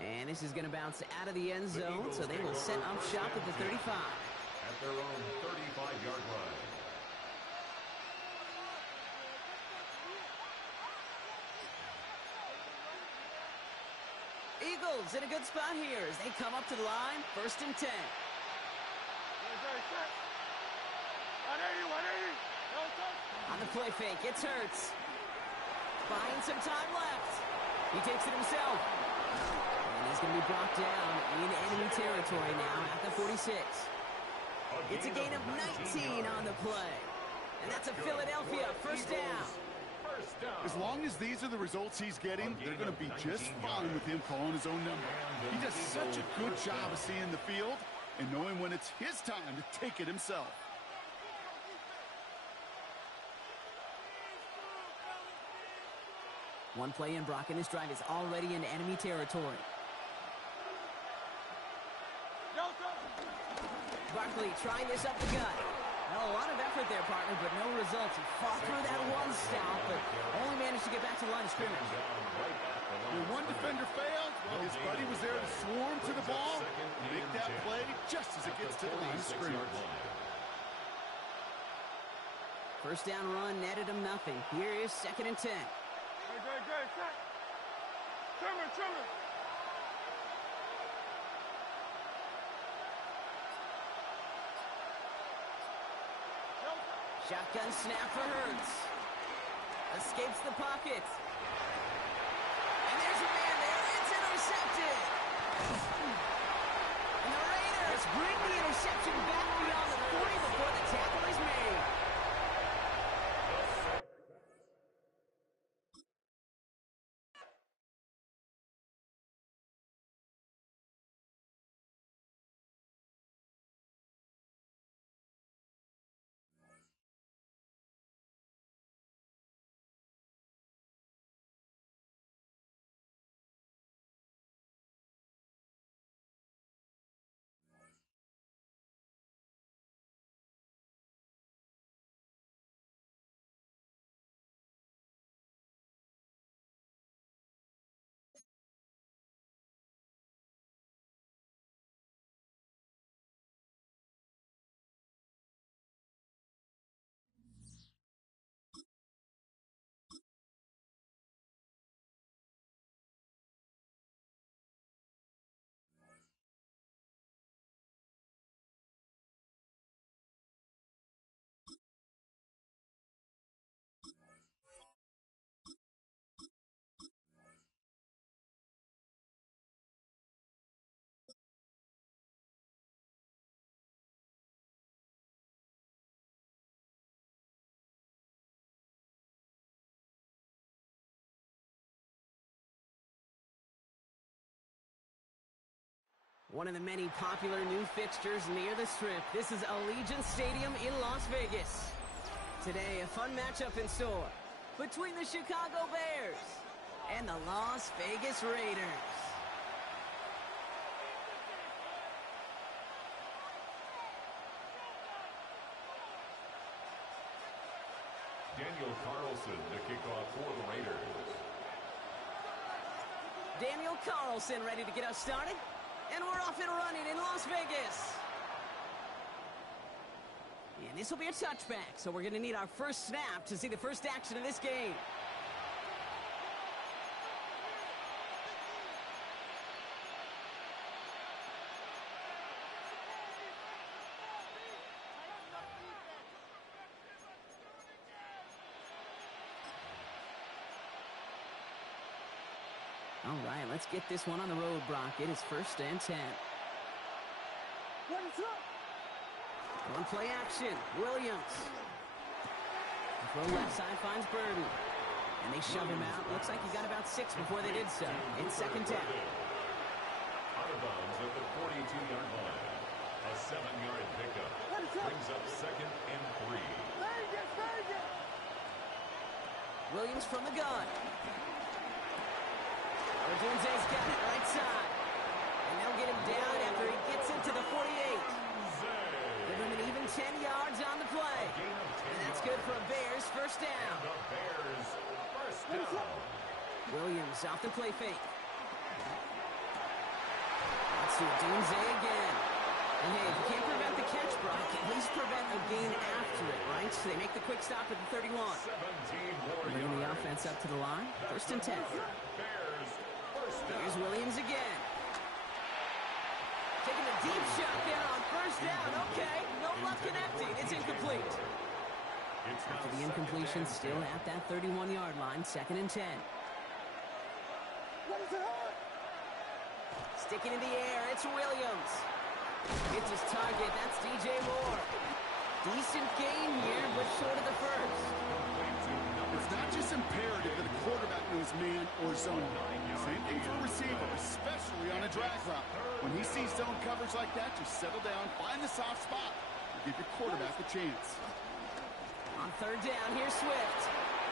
And this is going to bounce out of the end zone, so they will set up shop at the 35. At their own 35-yard line. Eagles in a good spot here as they come up to the line, 1st and 10. On the play fake, it's Hurts. Buying some time left. He takes it himself. And he's going to be brought down in enemy territory now at the 46. It's a gain of 19 on the play. And that's a Philadelphia 1st down. As long as these are the results he's getting, they're going to be just fine with him calling his own number. He does such a good job of seeing the field and knowing when it's his time to take it himself. One play in, Brock, and his drive is already in enemy territory. Barkley trying this up the gut. Well, a lot of effort there, partner, but no results. He fought through that one stop, but only managed to get back to the line of scrimmage. When one defender failed, well, his buddy was there to swarm to the ball and make that play just as it gets to the line of scrimmage. 1st down run netted him nothing. Here is 2nd and 10. Shotgun snap for Hurts. Escapes the pocket. And there's a man there. It's intercepted. And the Raiders bring the interception back beyond the 40 before the tackle is made. One of the many popular new fixtures near the Strip. This is Allegiant Stadium in Las Vegas. Today, a fun matchup in store between the Chicago Bears and the Las Vegas Raiders. Daniel Carlson to kick off for the Raiders. Daniel Carlson ready to get us started. And we're off and running in Las Vegas. And this will be a touchback, so we're going to need our first snap to see the first action of this game. All right, let's get this one on the road, Brock. It is 1st and 10. One play action. Williams. The throw left side finds Burden. And they shove him out. Looks like he got about 6 before they did so. It's 2nd down. Out of bounds at the 42-yard line. A 7-yard pickup. Brings up 2nd and 3. Williams from the gun. Odunze's got it right side. And they'll get him down after he gets into the 48. Give him an even 10 yards on the play. And that's good for a Bears first down. The Bears first down. Williams off the play fake. Let's do Odunze again. And hey, if you can't prevent the catch, Brock, at least prevent a gain after it, right? So they make the quick stop at the 31. Bringing the offense up to the line. 1st and 10. Here's Williams again. Taking a deep shot there on 1st down. Okay, no luck connecting. It's incomplete. After the incompletion, still at that 31-yard line. 2nd and 10. Sticking in the air, it's Williams. It's his target. That's DJ Moore. Decent gain here, but short of the first. It's not just imperative that a quarterback knows man or zone. Same thing for a receiver, especially on a drag route. When he sees zone coverage like that, just settle down, find the soft spot, and give your quarterback a chance. On 3rd down, here's Swift.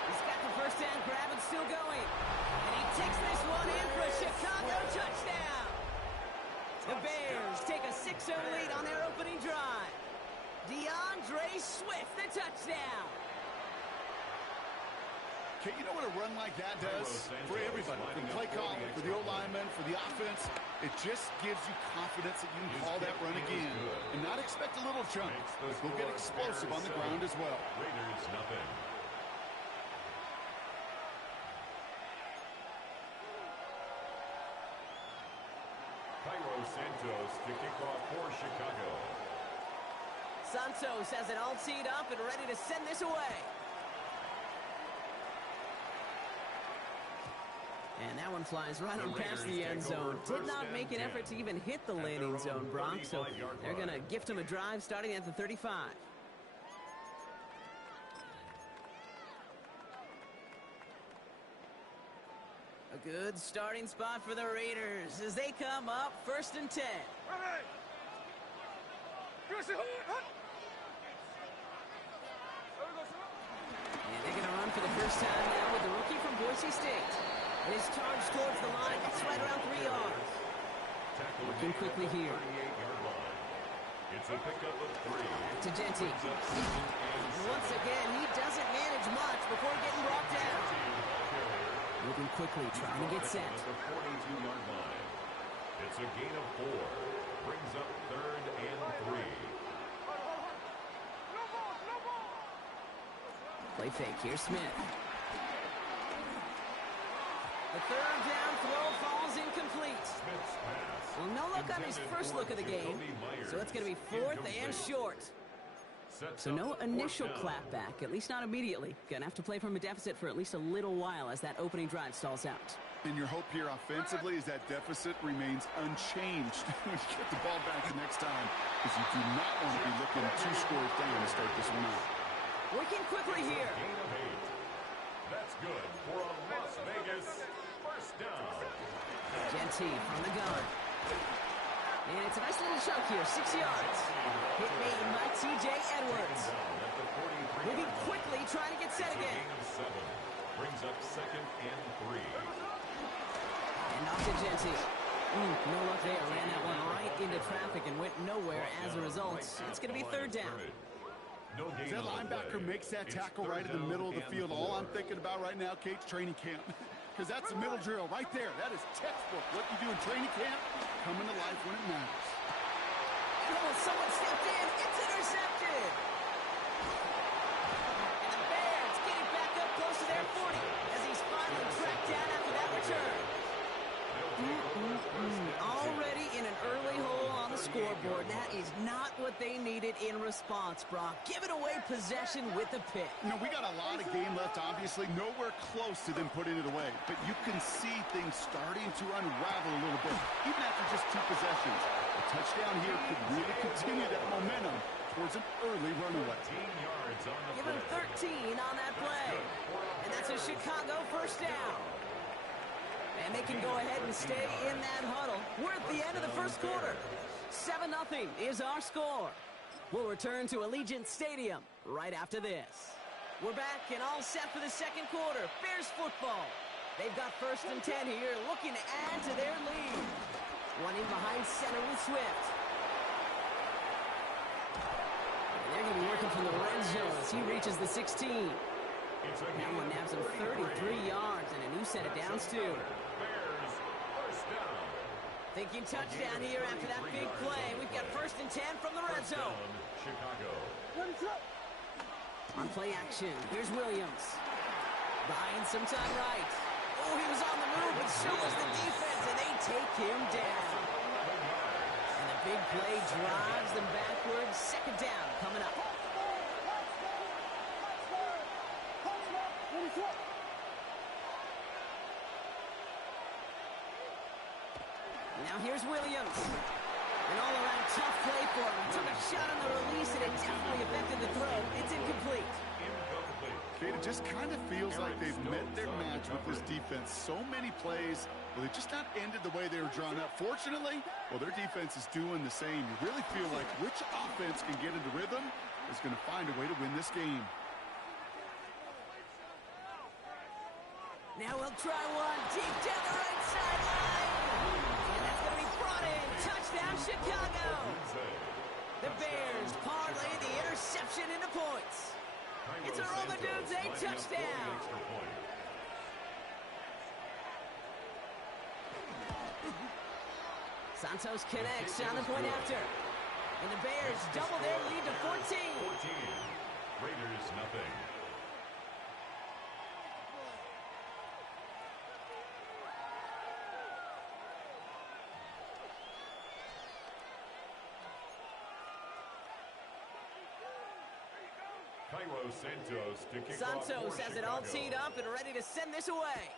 He's got the first down grab and still going. And he takes this one in for a Chicago touchdown. The Bears take a 6-0 lead on their opening drive. DeAndre Swift, the touchdown. Okay, you know what a run like that does? For everybody, for the play caller, for the O-lineman, for the offense, it just gives you confidence that you can call that run again and not expect a little chunk. We'll get explosive on the ground as well. Raiders nothing. Cairo Santos to kick off for Chicago. Santos has it all teed up and ready to send this away. And that one flies right on past the end zone. Did not make an effort to even hit the landing zone, Brock, so they're going to gift him a drive starting at the 35. A good starting spot for the Raiders as they come up 1st and 10. And they're going to run for the first time now with the rookie from Boise State. And his charge towards the line, it's right around 3 yards. Working quickly here. It's a pickup of 3. To Genty. Once again, he doesn't manage much before getting brought down. Moving quickly, trying to get set. At the 42-yard line. It's a gain of 4. Brings up 3rd and 3. Play fake. Here's Smith. The 3rd down throw falls incomplete. Well, no luck on his first look of the game, so it's going to be 4th and short. So no initial clapback, at least not immediately. Going to have to play from a deficit for at least a little while as that opening drive stalls out. And your hope here offensively is that deficit remains unchanged when you get the ball back the next time, because you do not want to be looking 2 scores down to start this one out. Working quickly here. Gain of 8. That's good for a Las Vegas first down. Genty from the gun. And it's a nice little chunk here, 6 yards. Hit made by T.J. Edwards. Moving quickly, trying to get set again. Brings up 2nd and 3. And off to Genty. No luck there. Ran that one right into traffic and went nowhere as a result. It's going to be 3rd down. If that linebacker makes that tackle right in the middle of the field, all I'm thinking about right now, Kate's training camp. Because that's a middle drill right there. That is textbook. What you do in training camp, coming to life when it matters. Oh, someone stepped in. It's intercepted. And the Bears getting back up close to their 40 as he's finally tracked down after that return. Already in an early hole on the scoreboard. That is not what they needed in response, Brock. Giving away possession with the pick. You know, we got a lot of game left, obviously. Nowhere close to them putting it away. But you can see things starting to unravel a little bit, even after just 2 possessions. A touchdown here could really continue that momentum towards an early runaway. Give him 13 on that play. And that's a Chicago 1st down. And they can go ahead and stay in that huddle. We're at the end of the 1st quarter. 7-0 is our score. We'll return to Allegiant Stadium right after this. We're back and all set for the 2nd quarter. Bears football. They've got 1st and 10 here, looking to add to their lead. One in behind center with Swift. And they're going to be working from the red zone as he reaches the 16. That one nabs him 33 yards and a new set of downs, too. Thinking touchdown here after that big play. We've got 1st and 10 from the red zone. On play action, here's Williams. Buying some time right. Oh, he was on the move, but so was the defense, and they take him down. And the big play drives them backwards. 2nd down coming up. Now here's Williams. An all-around tough play for him. Took a shot on the release, and it definitely affected the throw. It's incomplete. Kate, it just kind of feels like they've met their match with this defense. So many plays, well, they just not ended the way they were drawn up. Fortunately, well, their defense is doing the same. You really feel like which offense can get into rhythm is going to find a way to win this game. Now we'll try one deep down the right sideline. And that's going to be brought in. Touchdown, Chicago. The Bears parlay the interception into points. It's a Romadudes, a touchdown. Santos connects on the point after. And the Bears double their lead to 14. Raiders nothing. Santos has it all teed up and ready to send this away.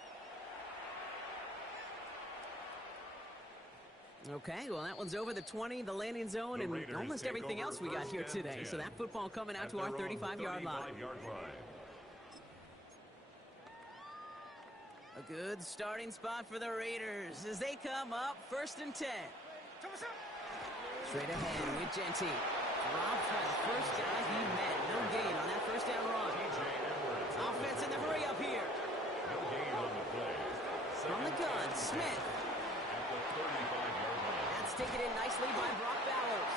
Okay, well, that one's over the 20, the landing zone, and almost everything else we got here today. So that football coming out to our 35-yard line. A good starting spot for the Raiders as they come up 1st and 10. Straight ahead with Genty. Robbed by the first guy he met. No gain on that 1st down run. Offense in the hurry up here. No gain on the play. From the gun, Smith. That's taken in nicely by Brock Bowers.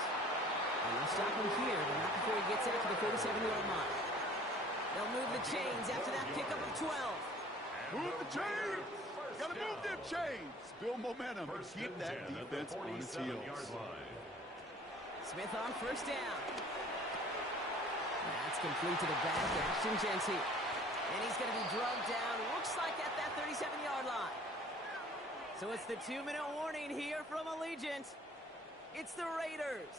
And they'll stop him here, but not before he gets out to the 47-yard line. They'll move the chains after that pickup of 12. Move the chains! Gotta move them chains! Build momentum and keep that defense on its heels. Smith on 1st down. That's complete to the back, Ashton Genty. And he's going to be drugged down, looks like at that 37-yard line. So it's the 2-minute warning here from Allegiant. It's the Raiders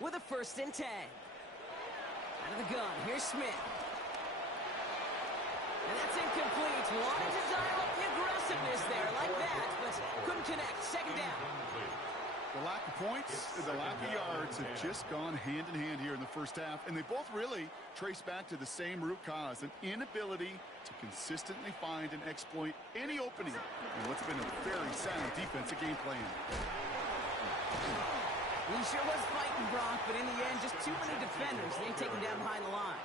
with a 1st and 10. Out of the gun, here's Smith. And that's incomplete. Wanted to dial up the aggressiveness there like that, but couldn't connect. 2nd down. The lack of points and the lack of yards have just gone hand in hand here in the 1st half, and they both really trace back to the same root cause, an inability to consistently find and exploit any opening in what's been a very sound defensive game plan. He sure was fighting, Brock, but in the end, just too many defenders. They take him down behind the line.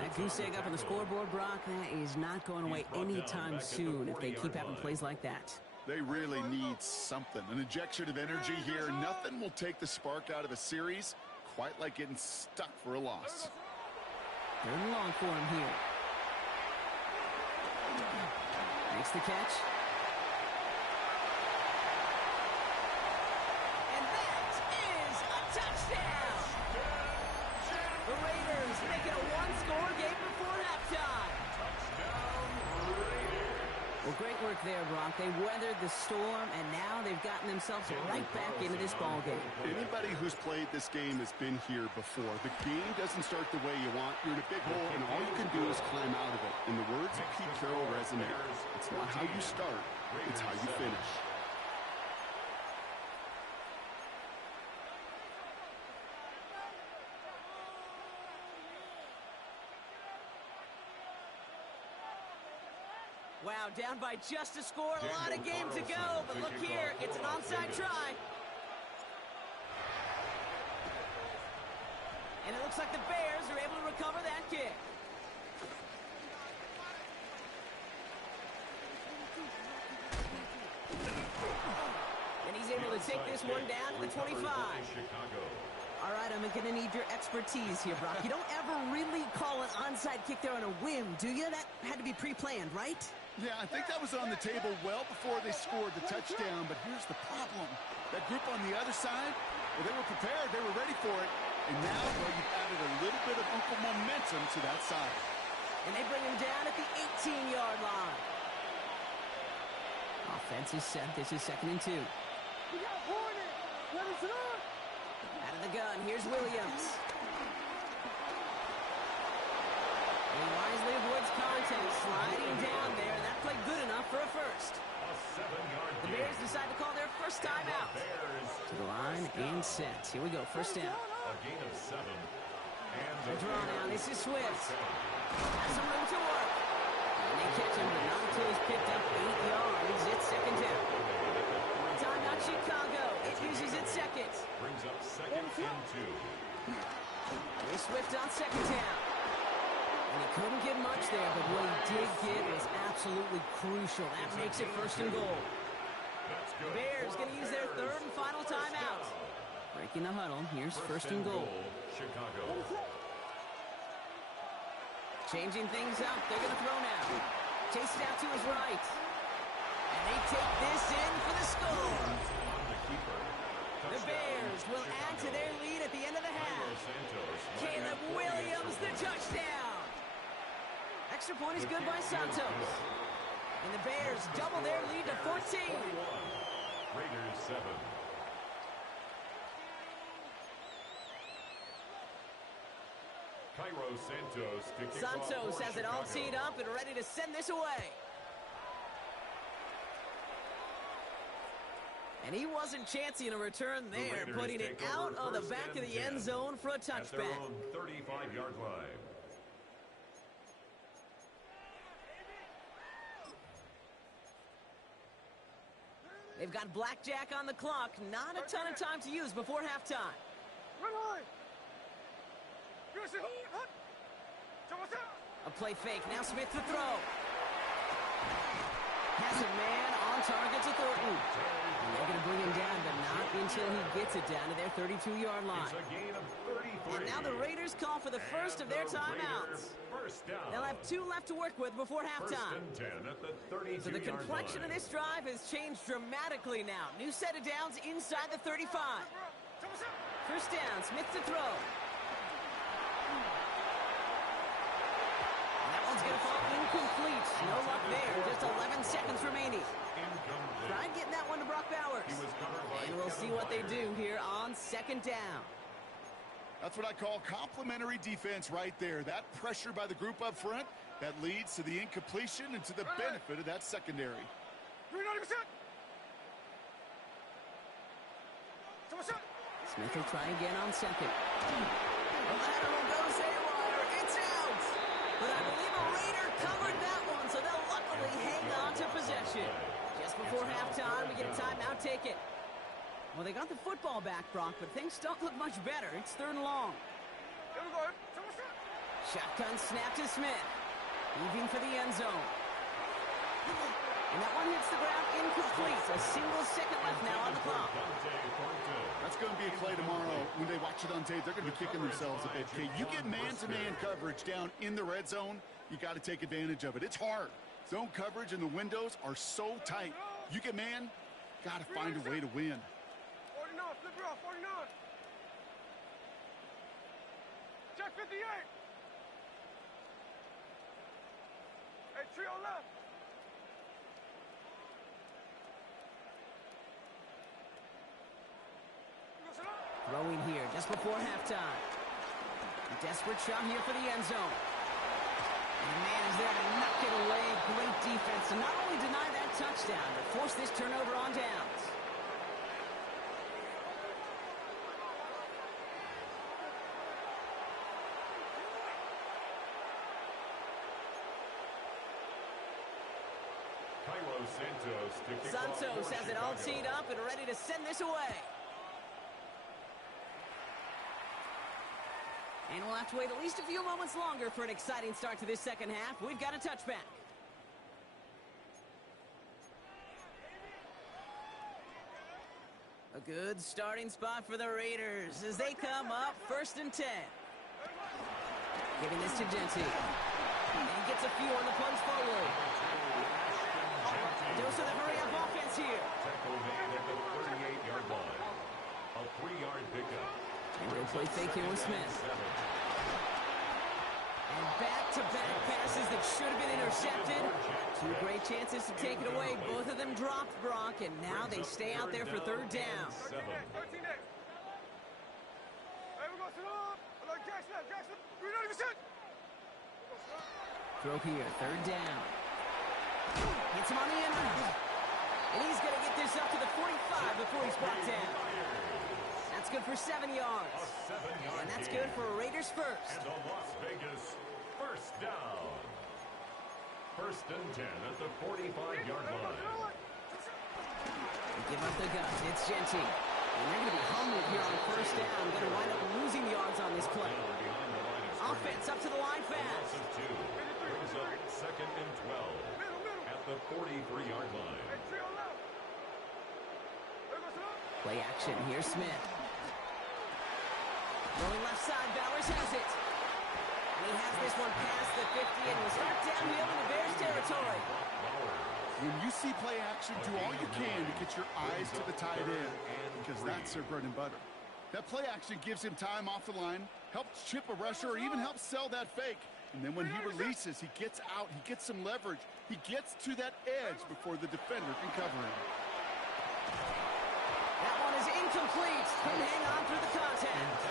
That goose egg up on the scoreboard, Brock, that is not going away anytime soon if they keep having plays like that. They really need something, an injection of energy here. Nothing will take the spark out of a series quite like getting stuck for a loss. Third and long for him here. Makes the catch. And that is a touchdown! The Raiders make it a one-score game before halftime. Well, great work there, Brock. They weathered the storm, and now they've gotten themselves right back into this ball game. Anybody who's played this game has been here before. The game doesn't start the way you want. You're in a big hole, and all you can do is climb out of it. And the words of Pete Carroll resonate. It's not how you start, it's how you finish. Wow, down by just a score, a lot of game to go. But look here, it's an onside try. And it looks like the Bears are able to recover that kick. And he's able to take this one down to the 25. All right, I'm going to need your expertise here, Brock. You don't ever really call an onside kick there on a whim, do you? That had to be pre-planned, right? Yeah, I think that was on the table well before they scored the touchdown, but here's the problem. That group on the other side, well, they were prepared, they were ready for it, and now, well, you've added a little bit of momentum to that side. And they bring him down at the 18-yard line. Offense is set. This is 2nd and 2. We got Hornet. Let us run. Out of the gun, here's Williams. He wisely avoids contact, sliding down there, and that played good enough for a first. The Bears decide to call their first timeout. To the line and set. Here we go, first down. A gain of 7. The draw now, this is Swift. Has some room to work. And they catch him, but not until he's picked up 8 yards. It's 2nd down. Timeout Chicago. It uses its 2nd. Brings up 2nd and 2. Here's Swift on 2nd down. And he couldn't get much there, but what he did get was absolutely crucial. That makes it 1st and goal. The Bears going to use their 3rd and final timeout. Breaking the huddle, here's 1st and goal. Chicago. Changing things up, they're going to throw now. Chase it out to his right. And they take this in for the score. The Bears will add to their lead at the end of the half. Caleb Williams, the touchdown. Extra point is good by Santos. And the Bears double their lead to 14. Raiders 7. Cairo Santos to kick off Santos for has it all Chicago. teed up and ready to send this away. And he wasn't chancing a return there, Raiders putting it take out over of the back of the 1st and end 10 zone for a at their touchback. own 35-yard line. They've got blackjack on the clock. Not a ton of time to use before halftime. Run high. A play fake. Now Smith to throw. Has a man on target to Thornton. And they're going to bring him down, but not until he gets it down to their 32-yard line. It's a gain of 33. And now the Raiders call for the first of their timeouts. First down. They'll have 2 left to work with before halftime. 1st and 10 at the 32-yard So the complexion of this drive has changed dramatically now. New set of downs inside the 35. First down, Smith to throw. And that one's going to fall incomplete. No luck there. Just 11 seconds remaining. Tried getting that one to Brock Bowers. And we'll see what they do here on 2nd down. That's what I call complimentary defense right there. That pressure by the group up front, that leads to the incompletion and to the benefit of that secondary. Smith will try again on 2nd. The lateral goes haywire. It's out. But I believe a Raider covered that one, so they'll luckily hang on to possession. Just before halftime, we get a timeout. Take it. Well, they got got the football back, Brock, but things don't look much better. It's 3rd and long. Here we go. Shotgun snap to Smith. Weaving for the end zone. And that one hits the ground incomplete. A single second left now on the clock. That's going to be a play tomorrow. When they watch it on tape, they're going to be kicking themselves a bit. Okay, you get man-to-man coverage down in the red zone, you got to take advantage of it. It's hard. Zone coverage and the windows are so tight. You get man, got to find a way to win. 49, flip it off, 49. Check 58. Hey, trio left. Throwing here just before halftime. A desperate shot here for the end zone. And the man is there to knock it away. Great defense to not only deny that touchdown, but force this turnover on downs. Santos has it all teed up and ready to send this away. And we'll have to wait at least a few moments longer for an exciting start to this second half. We've got a touchback. A good starting spot for the Raiders as they come up 1st and 10. Giving this to Genty. And he gets a few on the plunge forward. Dose of the hurry-up offense here. Tackle made at the 38-yard line. A 3-yard pickup. And they'll play fake here with Smith. And back-to-back passes that should have been intercepted. 2 great chances to take it away. Both of them dropped, Brock, and now they stay out there for 3rd down. 13 next. Hey, we go to the up. Jackson. We're not even set. Throw here, 3rd down. Hits him on the end. And he's going to get this up to the 45 before he's brought down. That's good for 7 yards. And that's good for Raiders first. And the Las Vegas 1st down. 1st and 10 at the 45-yard line. Give up the guts. It's Genty. And they're going to be humbled here on 1st down. Going to wind up losing yards on this play. Offense up to the line fast. Brings up 2nd and 12 at the 43-yard line. Play action. Here's Smith. Rolling left side. Bowers has it. And he has this one past the 50 and will start downhill into Bears territory. When you see play action, do all you can to get your eyes to the tight end, because that's their bread and butter. That play action gives him time off the line, helps chip a rusher, or even helps sell that fake. And then when he releases, he gets out, he gets some leverage. He gets to that edge before the defender can cover him. That one is incomplete. Couldn't hang on through the contact.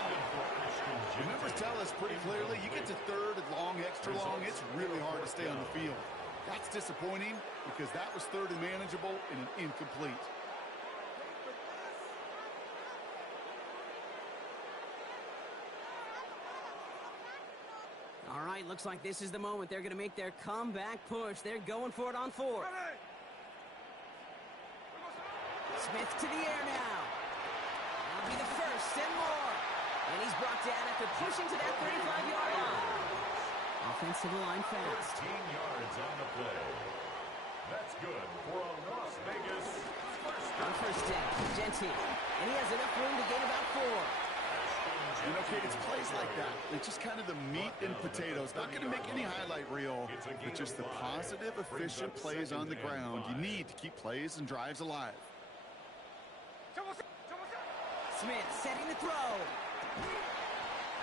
The numbers tell us pretty clearly, you get to 3rd and long, extra long, it's really hard to stay on the field. That's disappointing because that was 3rd and manageable and an incomplete. All right, looks like this is the moment. They're going to make their comeback push. They're going for it on 4th. Smith to the air now. That'll be the 1st and more. And he's brought down after pushing to that 35-yard line. Offensive line fast. 13 yards on the play. That's good for a Las Vegas On 1st down, Genty. And he has enough room to gain about 4. You know, Kate, it's plays like that. It's just kind of the meat and potatoes. Not going to make any highlight reel, but just the positive, efficient plays on the ground. You need to keep plays and drives alive. Smith setting the throw.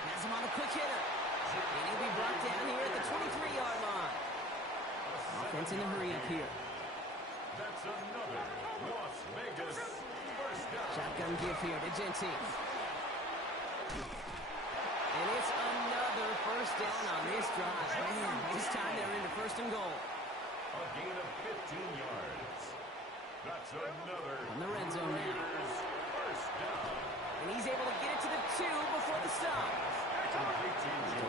Has him on a quick hitter. And he'll be brought down here at the 23-yard line. Offense in a hurry up here. That's another Las Vegas 1st down. Shotgun give here to Genty. And it's another 1st down on this drive. Man, this time they're into 1st and goal. A gain of 15 yards. That's another On the red zone now. 1st down. And he's able to get it to the 2 before the stop.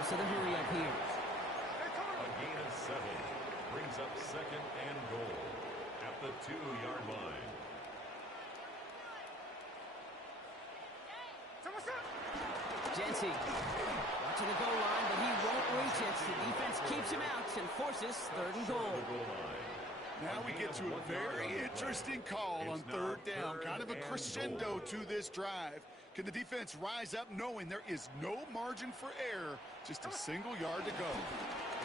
So the hurry up here. A gain of 7. Brings up 2nd and goal at the 2-yard line. Jency watching the goal line, but he won't reach it. The defense keeps him out and forces 3rd and goal. Now we get to a very interesting call on 3rd down. Kind of a crescendo to this drive. Can the defense rise up knowing there is no margin for error? Just a single yard to go.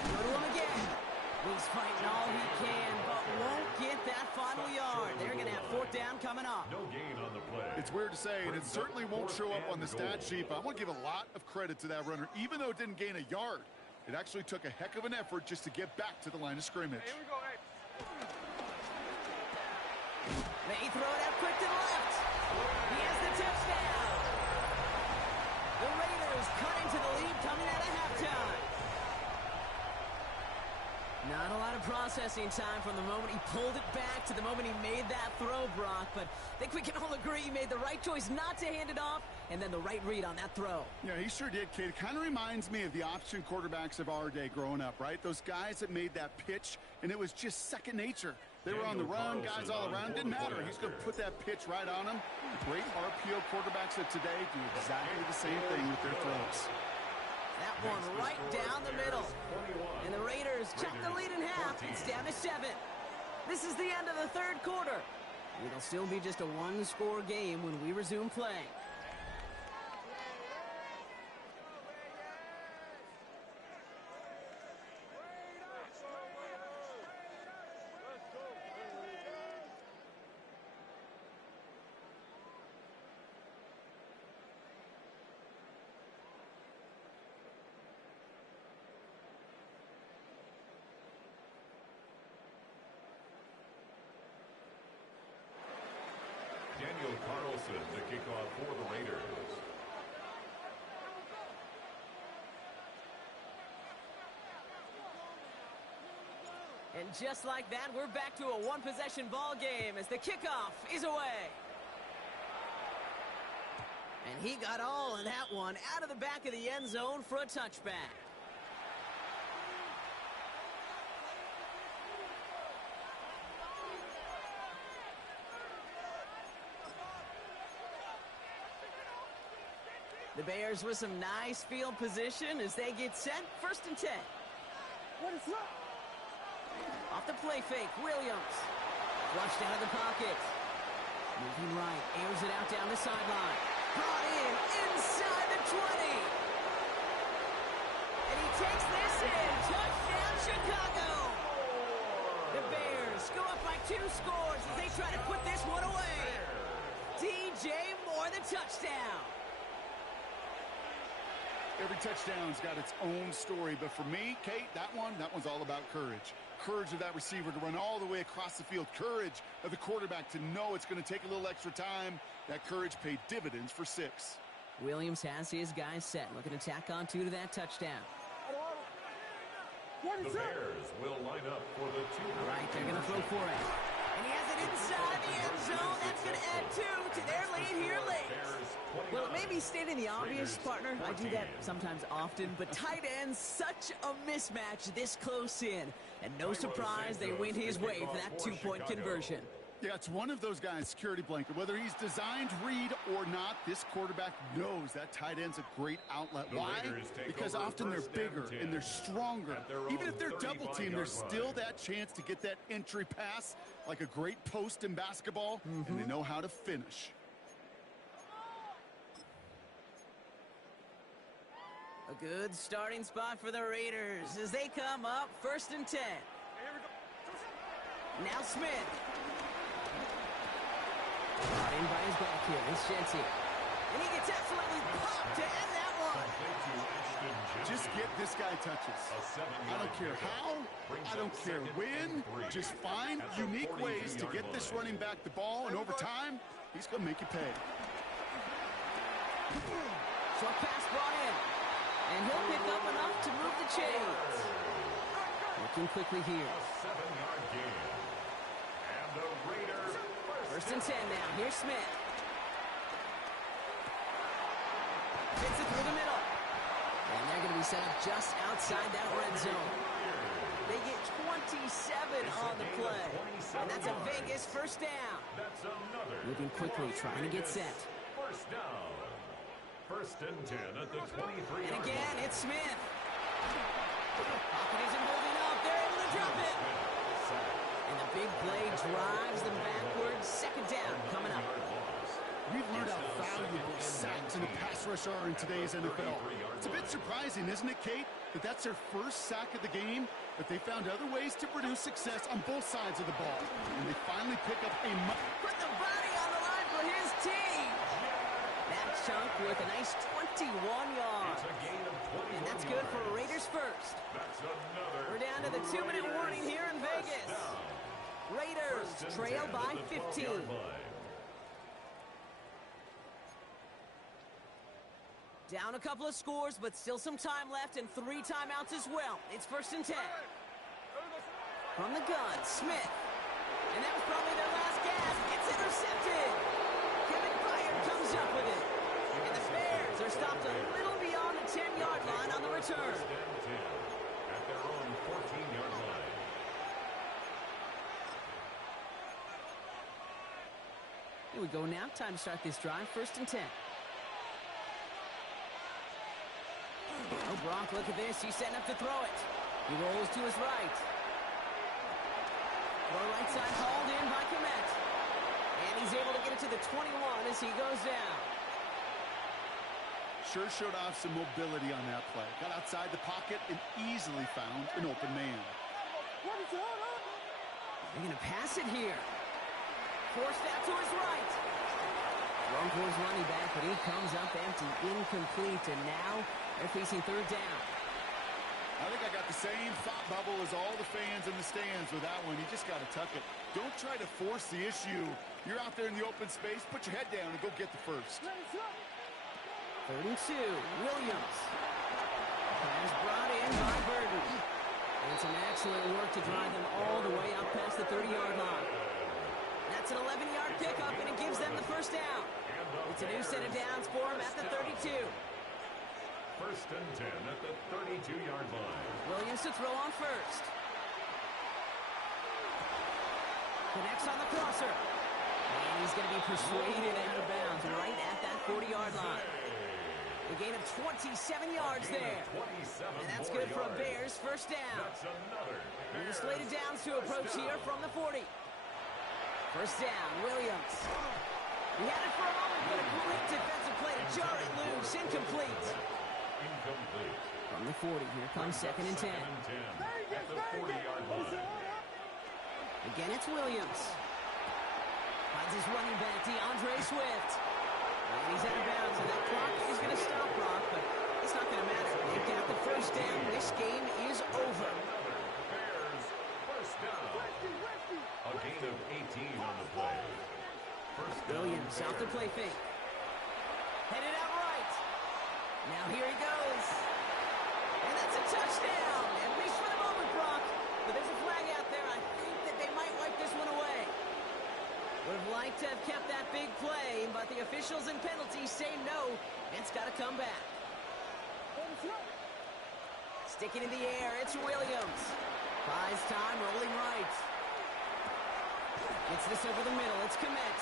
Go to him again. He's fighting all he can, but won't get that final yard. They're going to have 4th down coming up. No gain on the play. It's weird to say, and it certainly won't show up on the stat sheet, but I want to give a lot of credit to that runner. Even though it didn't gain a yard, it actually took a heck of an effort just to get back to the line of scrimmage. Here we go, hey. They throw it out quick to the left. He has the touchdown. The Raiders cut into the lead coming out of halftime. Not a lot of processing time from the moment he pulled it back to the moment he made that throw, Brock. But I think we can all agree he made the right choice not to hand it off, and then the right read on that throw. Yeah, he sure did, kid. It kind of reminds me of the option quarterbacks of our day growing up, right? Those guys that made that pitch, and it was just second nature. They were on the run, guys all around. Didn't matter. He's going to put that pitch right on them. Great RPO quarterbacks of today do exactly the same thing with their throws. That one right down the middle. And the Raiders check the lead in half. It's down to 7. This is the end of the 3rd quarter. It'll still be just a 1-score game when we resume play. Daniel Carlson to kick off for the Raiders. And just like that, we're back to a 1-possession ball game as the kickoff is away. And he got all of that one out of the back of the end zone for a touchback. The Bears with some nice field position as they get set. 1st and 10. What is up? Off the play fake, Williams. Flushed out of the pocket. Moving right, airs it out down the sideline. Brought in inside the 20. And he takes this in. Touchdown, Chicago. The Bears go up by 2 scores as they try to put this one away. DJ Moore, the touchdown. Every touchdown's got its own story, but for me, Kate, that one's all about courage. Courage of that receiver to run all the way across the field. Courage of the quarterback to know it's going to take a little extra time. That courage paid dividends for 6. Williams has his guys set, looking to tack on 2 to that touchdown. The Bears will line up for the 2. All right, they're going to throw for it. And he has it inside the end zone. That's going to add 2 to their lead here late. Well, it may be stating the obvious, partner. I do that sometimes often, but tight ends, such a mismatch this close in. And no surprise, they went his way for that 2-point conversion. Yeah, it's one of those guys, security blanket. Whether he's designed read or not, this quarterback knows that tight end's a great outlet. Why? Because often they're bigger and they're stronger. Even if they're double teamed, there's still that chance to get that entry pass like a great post in basketball, and they know how to finish. A good starting spot for the Raiders as they come up 1st and 10. Now Smith. Brought in by his back here. It's Jency. And he gets absolutely popped to end that one. Just get this guy touches. I don't care how. I don't care when. Just find unique ways to get this running back the ball, and over time, he's going to make you pay. Short pass brought in. And he'll pick up enough to move the chains. Looking quickly here. A 7-yard gain. And the Raiders 1st and 10 now. Here's Smith. Fits it through the middle. And they're going to be set up just outside that red zone. They get 27 on the play. And that's a Vegas 1st down. That's another. Moving quickly, trying to get set. 1st down. First and 10 at the 23. And again, it's Smith. Pocket isn't holding up. They're able to drop it. And the big play drives them backwards. Second down coming up. We've learned how valuable sacks in the pass rush are in today's NFL. It's a bit surprising, isn't it, Kate, that that's their first sack of the game, but they found other ways to produce success on both sides of the ball. And they finally pick up a... Put the body on the line for his team. That chunk with a nice 21 yards. And that's good for Raiders first. We're down to the 2-minute warning here in Vegas. Raiders trail by 15. Down a couple of scores, but still some time left and 3 timeouts as well. It's first and 10. From the gun, Smith. And that was probably their last gasp. It's intercepted. Kevin Byard comes up with it. And the Bears are stopped a little beyond the 10-yard line on the return. At their own 14-yard line. Here we go now. Time to start this drive. First and 10. Oh, Brock, look at this. He's setting up to throw it. He rolls to his right. Throw right side hauled in by Komet. And he's able to get it to the 21 as he goes down. Sure showed off some mobility on that play. Got outside the pocket and easily found an open man. They're going to pass it here. Forced out to his right. Broncos running back, but he comes up empty, incomplete, and now they're facing third down. I think I got the same thought bubble as all the fans in the stands with that one. You just got to tuck it. Don't try to force the issue. You're out there in the open space. Put your head down and go get the first. Third and 2, Williams. Pass brought in by Burton. And some excellent work to drive them all the way up past the 30-yard line. That's an 11-yard pickup, and it gives them the first down. It's a new set of downs for them at the 32. First and 10 at the 32-yard line. Williams to throw on first. Connects on the crosser. And he's going to be persuaded out of bounds right at that 40-yard line. A gain of 27 yards there. And that's good for a Bears first down. And the slate of downs to approach here from the 40. First down, Williams. He had it for a moment, but a great defensive play to jar it loose. Incomplete. From the 40, here comes second and 10. At the 40-yard line. Again, it's Williams. Finds his running back, DeAndre Swift. And he's out of bounds, and that clock is going to stop Brock, but it's not going to matter. They've got the first down. This game is over. Bears first down. A gain of 18 on the play. First down. Williams out the play fake. Headed out right. Now here he goes. And that's a touchdown. At least for the moment, Brock. But there's a flag out there. I think that they might wipe this one away. Would have liked to have kept that big play, but the officials and penalties say no. It's got to come back. Sticking in the air, it's Williams. Buys time, rolling right. Gets this over the middle, it's Komet.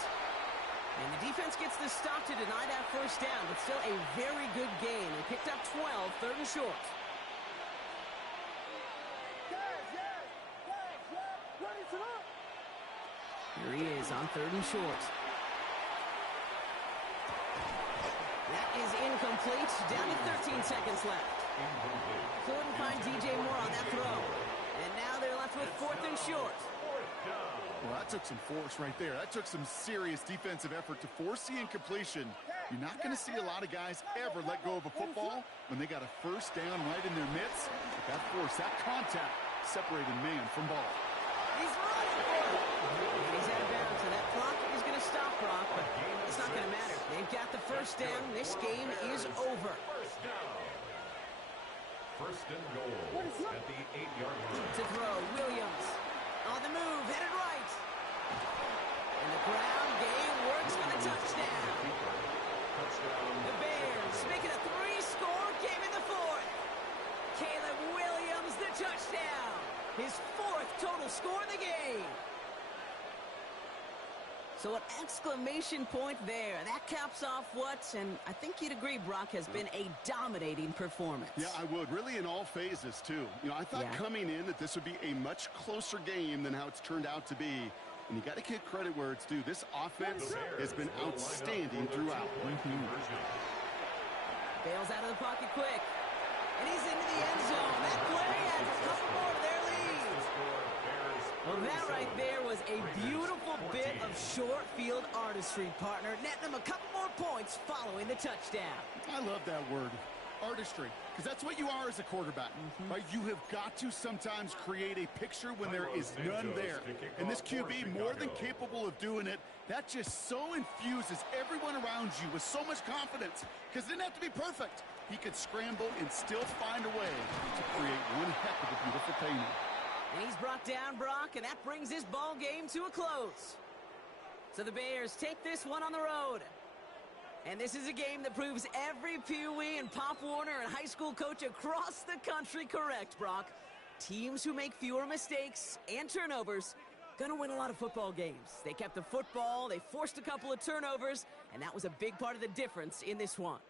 And the defense gets the stop to deny that first down, but still a very good game. They picked up 12, third and short. Here he is on third and short. That is incomplete. Down to 13 seconds left. Couldn't find DJ Moore on that throw. And now they're left with fourth and short. Well, that took some force right there. That took some serious defensive effort to force the incompletion. You're not going to see a lot of guys ever let go of a football when they got a first down right in their midst. But that force, that contact, separated man from ball. He's running for it. And he's out of bounds, so that clock is going to stop Brock, but it's not going to matter. They've got the first down. This game is over. First and goal at the 8-yard line. To throw, Williams. On the move, headed right. And the ground game works for the touchdown. The Bears make it a 3-score game in the fourth. Caleb Williams, the touchdown. His fourth total score in the game. So an exclamation point there. That caps off what, and I think you'd agree, Brock, has been a dominating performance. Yeah, I would. Really in all phases, too. You know, I thought coming in that this would be a much closer game than how it's turned out to be. And you got to give credit where it's due. This offense has been outstanding throughout. Bails out of the pocket quick. And he's into the end zone. That play adds a couple more to their lead. Well, that right there was a beautiful bit of short field artistry, partner. Netting them a couple more points following the touchdown. I love that word, artistry, because that's what you are as a quarterback. Right? You have got to sometimes create a picture when there is none there. And this QB, more than capable of doing it, that just so infuses everyone around you with so much confidence, because it didn't have to be perfect. He could scramble and still find a way to create one heck of a beautiful payment. And he's brought down, Brock, and that brings this ball game to a close. So the Bears take this one on the road. And this is a game that proves every Pee Wee and Pop Warner and high school coach across the country correct, Brock. Teams who make fewer mistakes and turnovers gonna win a lot of football games. They kept the football, they forced a couple of turnovers, and that was a big part of the difference in this one.